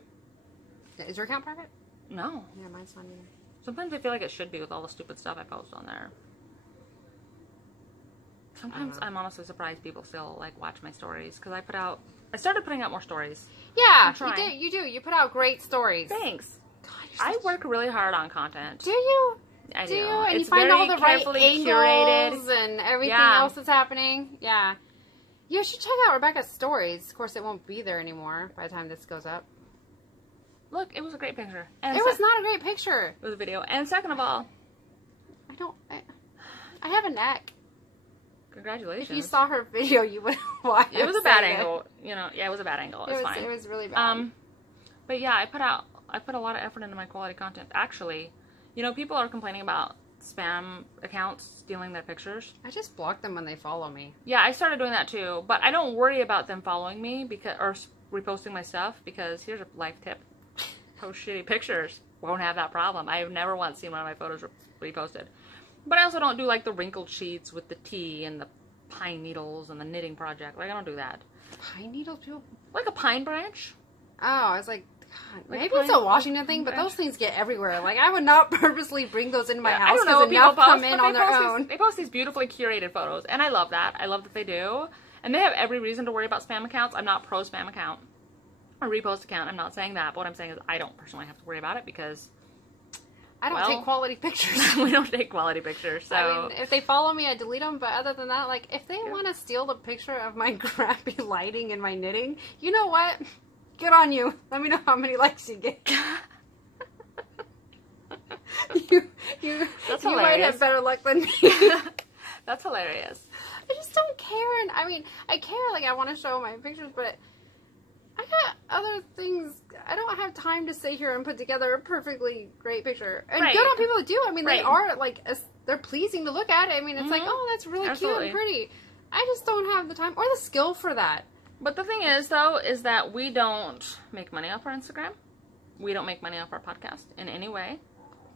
Is your account private? No. Yeah, mine's not either. Sometimes I feel like it should be with all the stupid stuff I post on there. Sometimes I'm honestly surprised people still, like, watch my stories. Because I started putting out more stories. Yeah, you do. You put out great stories. Thanks. God, I work really hard on content. Do you? I do. do. And It's you find very all the right carefully angles curated. and everything Yeah. else that's happening. Yeah. You should check out Rebecca's stories. Of course, it won't be there anymore by the time this goes up. Look, it was a great picture. And It was not a great picture. It was a video. And second of all, I have a neck. congratulations. If you saw her video, you would watch. It was a bad angle. You know, yeah, it was a bad angle. It's fine. It was really bad. But yeah, I put a lot of effort into my quality content. Actually, you know, people are complaining about spam accounts stealing their pictures. I just block them when they follow me. Yeah, I started doing that too, but I don't worry about them following me or reposting my stuff, because here's a life tip: post shitty pictures. Won't have that problem. I've never once seen one of my photos reposted. But I also don't do like the wrinkled sheets with the tea and the pine needles and the knitting project. Like, I don't do that. Pine needles, people? Like a pine branch. Oh, I was like, God, Like maybe it's a Washington thing, but those things get everywhere. Like, I would not purposely bring those into my house I don't know because what enough people post, come in but on their own. They post these beautifully curated photos, and I love that. I love that they do. And they have every reason to worry about spam accounts. I'm not pro spam account or repost account. I'm not saying that, but what I'm saying is I don't personally have to worry about it, because I don't take quality pictures. we don't take quality pictures. So I mean, if they follow me, I delete them. But other than that, like, if they want to steal the picture of my crappy lighting and my knitting, you know what? Good on you. Let me know how many likes you get. you might have better luck than me. That's hilarious. I just don't care. And I mean, I care. Like, I want to show my pictures, but I got other things. I don't have time to sit here and put together a perfectly great picture. And good on people that do. I mean, they are, like, they're pleasing to look at. I mean, it's like, oh, that's really cute and pretty. I just don't have the time or the skill for that. But the thing is, though, is that we don't make money off our Instagram. We don't make money off our podcast in any way.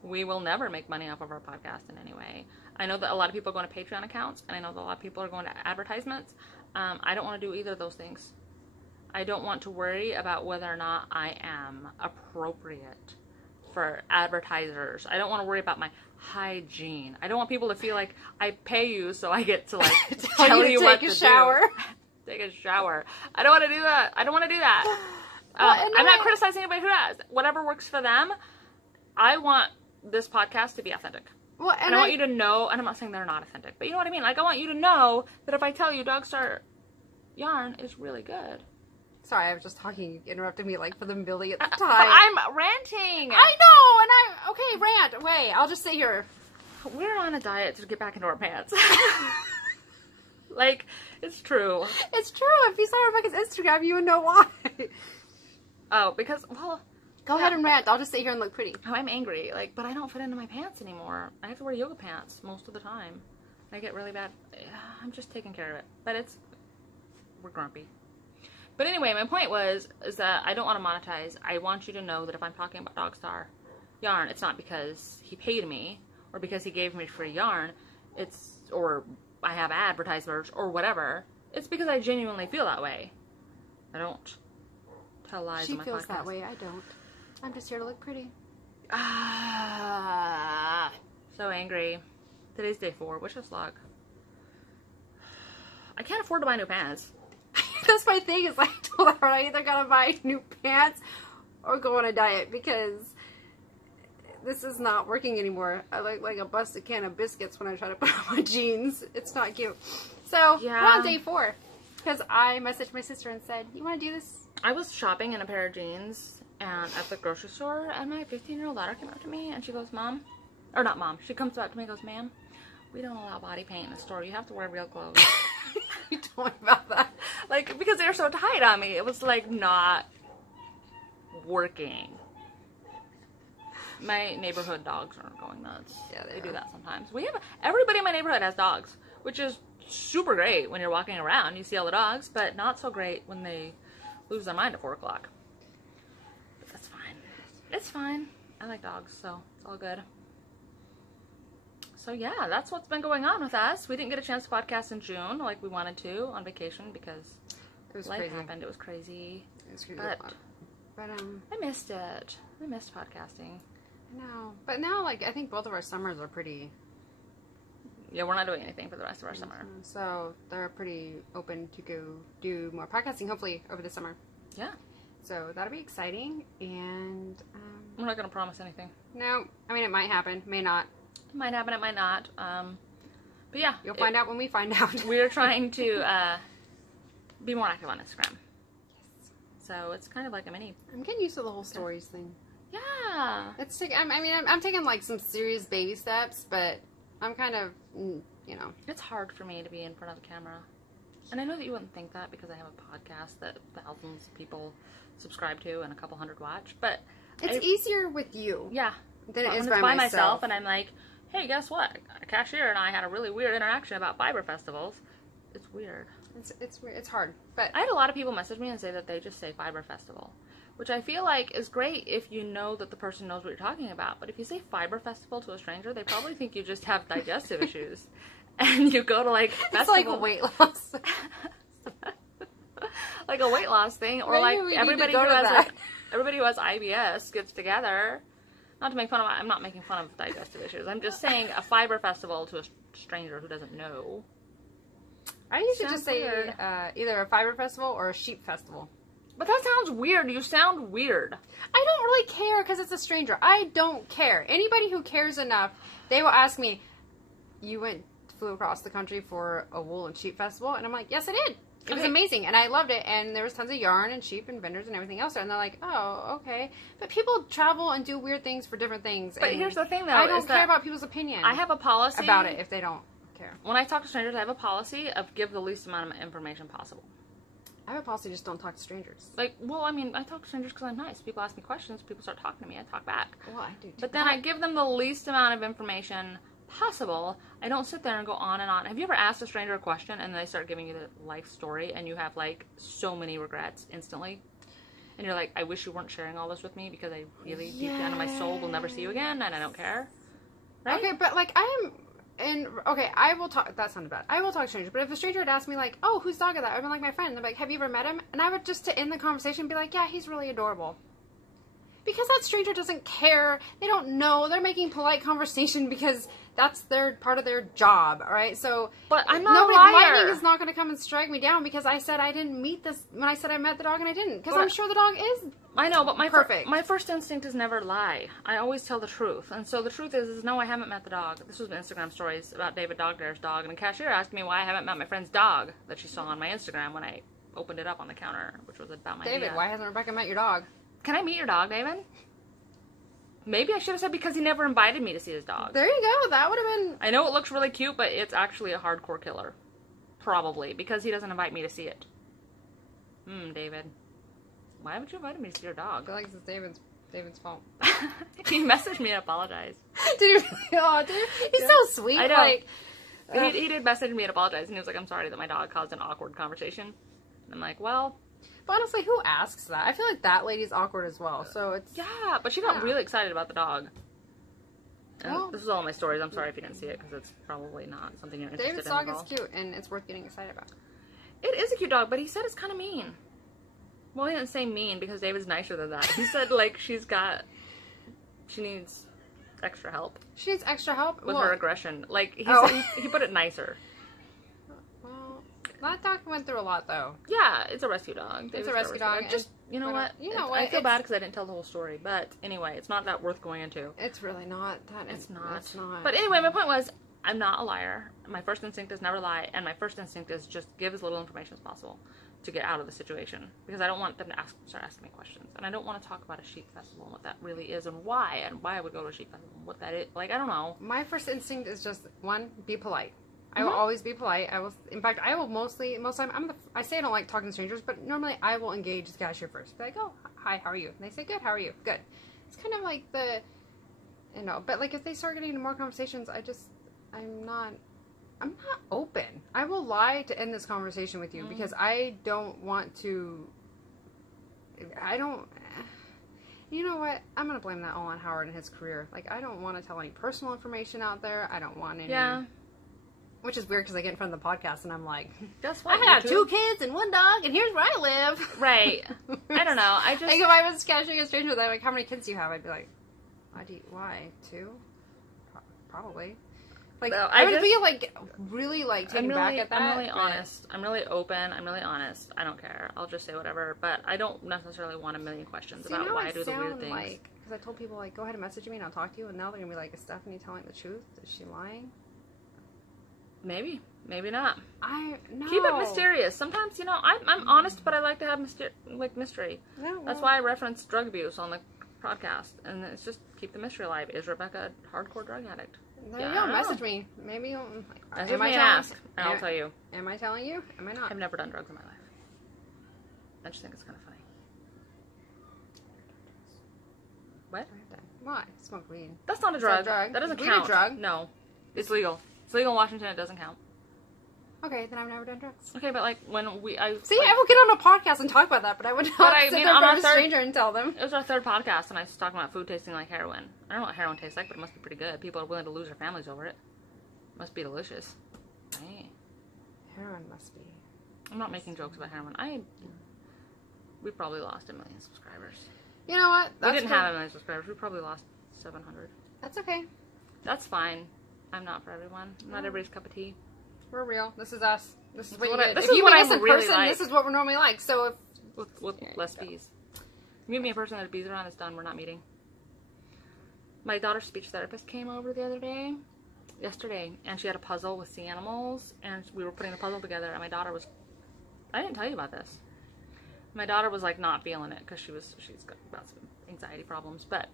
We will never make money off of our podcast in any way. I know that a lot of people are going to Patreon accounts, and I know that a lot of people are going to advertisements. I don't want to do either of those things. I don't want to worry about whether or not I am appropriate for advertisers. I don't want to worry about my hygiene. I don't want people to feel like I pay you so I get to, like, tell you what to do. Take a shower. I don't want to do that. I don't want to do that. I'm not criticizing anybody who does. Whatever works for them. I want this podcast to be authentic. Well, and I want you to know, and I'm not saying they're not authentic, but you know what I mean? Like, I want you to know that if I tell you Dogstar yarn is really good. Sorry, I was just talking. You interrupted me, like, for the millionth time. But I'm ranting. I know, okay, rant. Wait, I'll just sit here. We're on a diet to get back into our pants. Like, it's true. It's true. If you saw Rebecca's Instagram, you would know why. Oh, because, well... Go ahead and rant. I'll just sit here and look pretty. Oh, I'm angry. Like, but I don't fit into my pants anymore. I have to wear yoga pants most of the time. I get really bad. I'm just taking care of it. But we're grumpy. But anyway, my point is that I don't want to monetize. I want you to know that if I'm talking about Dogstar yarn, it's not because he paid me or because he gave me free yarn. Or I have advertisements or whatever. It's because I genuinely feel that way. I don't tell lies on my podcast. She feels that way. I don't. I'm just here to look pretty. So angry. Today's day 4. Wish us luck. I can't afford to buy new pants. That's my thing. Is like, I told her I either gotta buy new pants or go on a diet because this is not working anymore. I look like a busted can of biscuits when I try to put on my jeans. It's not cute. So we're on day 4 because I messaged my sister and said, "You want to do this?" I was shopping in a pair of jeans and at the grocery store, and my 15-year-old daughter came up to me and she goes, "Mom," or not mom. She comes up to me and goes, "Ma'am, we don't allow body paint in the store. You have to wear real clothes." You told me about that. Like, because they were so tight on me. It was, like, not working. My neighborhood dogs are going nuts. Yeah, they do that sometimes. Everybody in my neighborhood has dogs, which is super great when you're walking around. You see all the dogs, but not so great when they lose their mind at 4 o'clock. But that's fine. It's fine. I like dogs, so it's all good. So yeah, that's what's been going on with us. We didn't get a chance to podcast in June like we wanted to on vacation because life happened. It was crazy. It was crazy. But I missed it. I missed podcasting. I know. But now, like, I think both of our summers are pretty... Yeah, we're not doing anything for the rest of our summer. So they're pretty open to go do more podcasting, hopefully, over the summer. Yeah. So that'll be exciting. And we're not going to promise anything. No. I mean, it might happen. May not. It might happen, it might not. But yeah. You'll find out when we find out. We're trying to be more active on Instagram. Yes. So it's kind of like a mini. I'm getting used to the whole stories thing. Yeah. It's I'm taking like some serious baby steps, but I'm kind of, you know. It's hard for me to be in front of the camera. And I know that you wouldn't think that because I have a podcast that thousands of people subscribe to and a couple hundred watch, but it's easier with you. Yeah. Than it is by myself. And I'm like, hey, guess what? A cashier and I had a really weird interaction about fiber festivals. It's weird. It's weird. It's hard. But I had a lot of people message me and say that they just say fiber festival, which I feel like is great if you know that the person knows what you're talking about. But if you say fiber festival to a stranger, they probably think you just have digestive issues. And you go to like festival. It's like a weight loss. Like a weight loss thing. Or maybe like everybody who has IBS gets together. Not to make fun of, I'm not making fun of digestive issues. I'm just saying a fiber festival to a stranger who doesn't know. I usually just say either a fiber festival or a sheep festival. But that sounds weird. You sound weird. I don't really care because it's a stranger. I don't care. Anybody who cares enough, they will ask me, flew across the country for a wool and sheep festival? And I'm like, yes, I did. It was amazing, and I loved it, and there was tons of yarn and sheep and vendors and everything else there, and they're like, oh, okay. But people travel and do weird things for different things. But here's the thing, though. I don't care about people's opinion. I have a policy about it if they don't care. When I talk to strangers, I have a policy of give the least amount of information possible. I have a policy, just don't talk to strangers. Like, well, I mean, I talk to strangers because I'm nice. People ask me questions, people start talking to me, I talk back. Well, I do too. But then I give them the least amount of information possible. I don't sit there and go on and on. Have you ever asked a stranger a question and they start giving you the life story and you have like so many regrets instantly? And you're like, I wish you weren't sharing all this with me because I really, deep down in my soul, will never see you again and I don't care. Right? Okay, but like I will talk, that sounded bad. I will talk to strangers, but if a stranger had asked me like, oh, whose dog is that? I'd been like, my friend. And they're like, have you ever met him? And I would just, to end the conversation, be like, yeah, he's really adorable. Because that stranger doesn't care. They don't know. They're making polite conversation because that's part of their job, all right? So, but I'm not a liar. Lightning is not going to come and strike me down because I said I didn't meet this when I said I met the dog and I didn't. Because I'm sure the dog is. I know, but my first instinct is never lie. I always tell the truth, and so the truth is no, I haven't met the dog. This was an Instagram stories about David Dogdare's dog, and a cashier asked me why I haven't met my friend's dog that she saw on my Instagram when I opened it up on the counter, which was about my David, why hasn't Rebecca met your dog? Can I meet your dog, David? Maybe I should have said because he never invited me to see his dog. There you go. That would have been... I know it looks really cute, but it's actually a hardcore killer. Probably. Because he doesn't invite me to see it. David. Why haven't you invited me to see your dog? I feel like it's David's fault. He messaged me and apologized. Did he? Oh, dude. He's so sweet. I know. Like, he did message me and apologize. And he was like, I'm sorry that my dog caused an awkward conversation. And I'm like, well... But honestly, who asks that? I feel like that lady's awkward as well. So it's... Yeah, but she got really excited about the dog. Well, this is all my stories. I'm sorry if you didn't see it, because it's probably not something you're interested in. David's dog is cute, and it's worth getting excited about. It is a cute dog, but he said it's kind of mean. Well, he didn't say mean, because David's nicer than that. He said, like, she needs extra help. She needs extra help? With her aggression. Like, he put it nicer. That dog went through a lot, though. Yeah, it's a rescue dog. It's a rescue dog. Just, you know what? I feel bad because I didn't tell the whole story. But anyway, it's not that worth going into. It's really not. It's not. But anyway, my point was, I'm not a liar. My first instinct is never lie. And my first instinct is just give as little information as possible to get out of the situation. Because I don't want them to start asking me questions. And I don't want to talk about a sheep festival and what that really is and why I would go to a sheep festival and what that is. Like, I don't know. My first instinct is just, one, be polite. I will always be polite. In fact, I will most time, I say I don't like talking to strangers, but normally I will engage the cashier first. Be like, oh, hi, how are you? And they say, good, how are you? Good. It's kind of like but like if they start getting into more conversations, I'm not open. I will lie to end this conversation with you because I don't want to, you know what? I'm going to blame that all on Howard and his career. Like, I don't want to tell any personal information out there. I don't want any... Yeah. Which is weird because I get in front of the podcast and I'm like, guess what? I have 2 kids and 1 dog and here's where I live. Right. I don't know. Like if I was catching a stranger with like, how many kids do you have? I'd be like, why? 2? Probably. Like, no, I would be like, really like taken back at that. I'm really honest. I'm really open. I'm really honest. I don't care. I'll just say whatever. But I don't necessarily want a million questions about why I do the weird things. because I told people, like, go ahead and message me and I'll talk to you, and now they're gonna be like, is Stephanie telling the truth? Is she lying? Maybe. Maybe not. No. Keep it mysterious. Sometimes, you know, I'm honest, but I like to have mystery. No, well, That's why I reference drug abuse on the podcast. And it's just keep the mystery alive. Is Rebecca a hardcore drug addict? There you go. Message me. Maybe you'll... Message me and ask, and I'll tell you. Am I telling you? Am I not? I've never done drugs in my life. I just think it's kind of funny. What? Why? Smoke weed. That's not a drug. That doesn't count. A drug? No. It's legal. It's legal in Washington. It doesn't count. Okay, then I've never done drugs. Okay, but like when I will get on a podcast and talk about that, but I would not sit there in front of a stranger and tell them. It was our third podcast, and I was talking about food tasting like heroin. I don't know what heroin tastes like, but it must be pretty good. People are willing to lose their families over it. Must be delicious. Right. Heroin must be. I'm not making jokes about heroin. We probably lost 1 million subscribers. You know what? We didn't have 1 million subscribers. We probably lost 700. That's okay. That's fine. I'm not for everyone. I'm not everybody's cup of tea. We're real. This is us. This is what if you meet us in really person, like. this is what we're normally like. So if with less bees. You meet me in person, there's bees around, it's done. We're not meeting. My daughter's speech therapist came over the other day, yesterday, and she had a puzzle with sea animals, and we were putting the puzzle together, and my daughter was, I didn't tell you about this. My daughter was like not feeling it because she's got some anxiety problems. But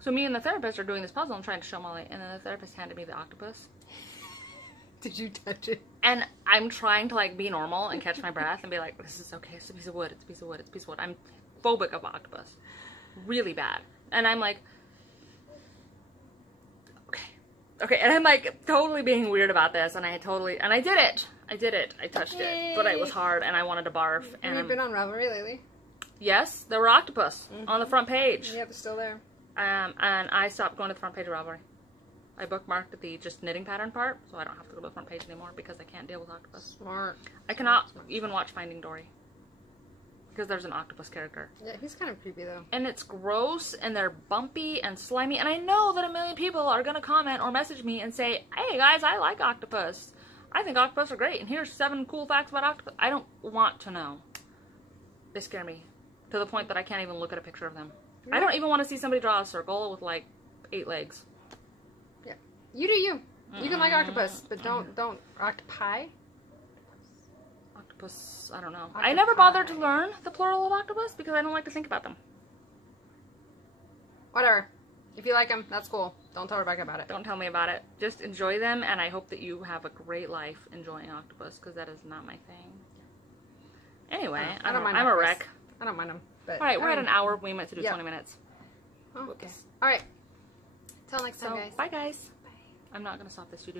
so me and the therapist are doing this puzzle and trying to show Molly, and then the therapist handed me the octopus. Did you touch it? And I'm trying to like be normal and catch my breath and be like, this is okay, it's a piece of wood, it's a piece of wood, it's a piece of wood. I'm phobic of octopus. Really bad. And I'm like, okay, and I'm like totally being weird about this, and I did it. I touched it, but it was hard, and I wanted to barf. And have you been on Ravelry lately? Yes, there were octopus on the front page. Yeah, they're still there. And I stopped going to the front page of Ravelry. I bookmarked the just knitting pattern part, so I don't have to go to the front page anymore because I can't deal with octopus. Smart. I cannot even watch Finding Dory because there's an octopus character. Yeah, he's kind of creepy though. And it's gross, and they're bumpy and slimy, and I know that 1 million people are going to comment or message me and say, hey guys, I like octopus. I think octopus are great, and here's 7 cool facts about octopus. I don't want to know. They scare me to the point that I can't even look at a picture of them. Yeah. I don't even want to see somebody draw a circle with like 8 legs. Yeah, you do you. You can like octopus, but don't octopi. Octopus, I don't know. Octopi. I never bothered to learn the plural of octopus because I don't like to think about them. Whatever. If you like them, that's cool. Don't tell Rebecca about it. Don't tell me about it. Just enjoy them, and I hope that you have a great life enjoying octopus, because that is not my thing. Anyway, I don't mind I'm octopus. a wreck. I don't mind them. But all right, we're at an hour. We meant to do 20 minutes. Oh, okay. All right. Till next time, guys. Bye, guys. Bye. I'm not going to stop this. You do.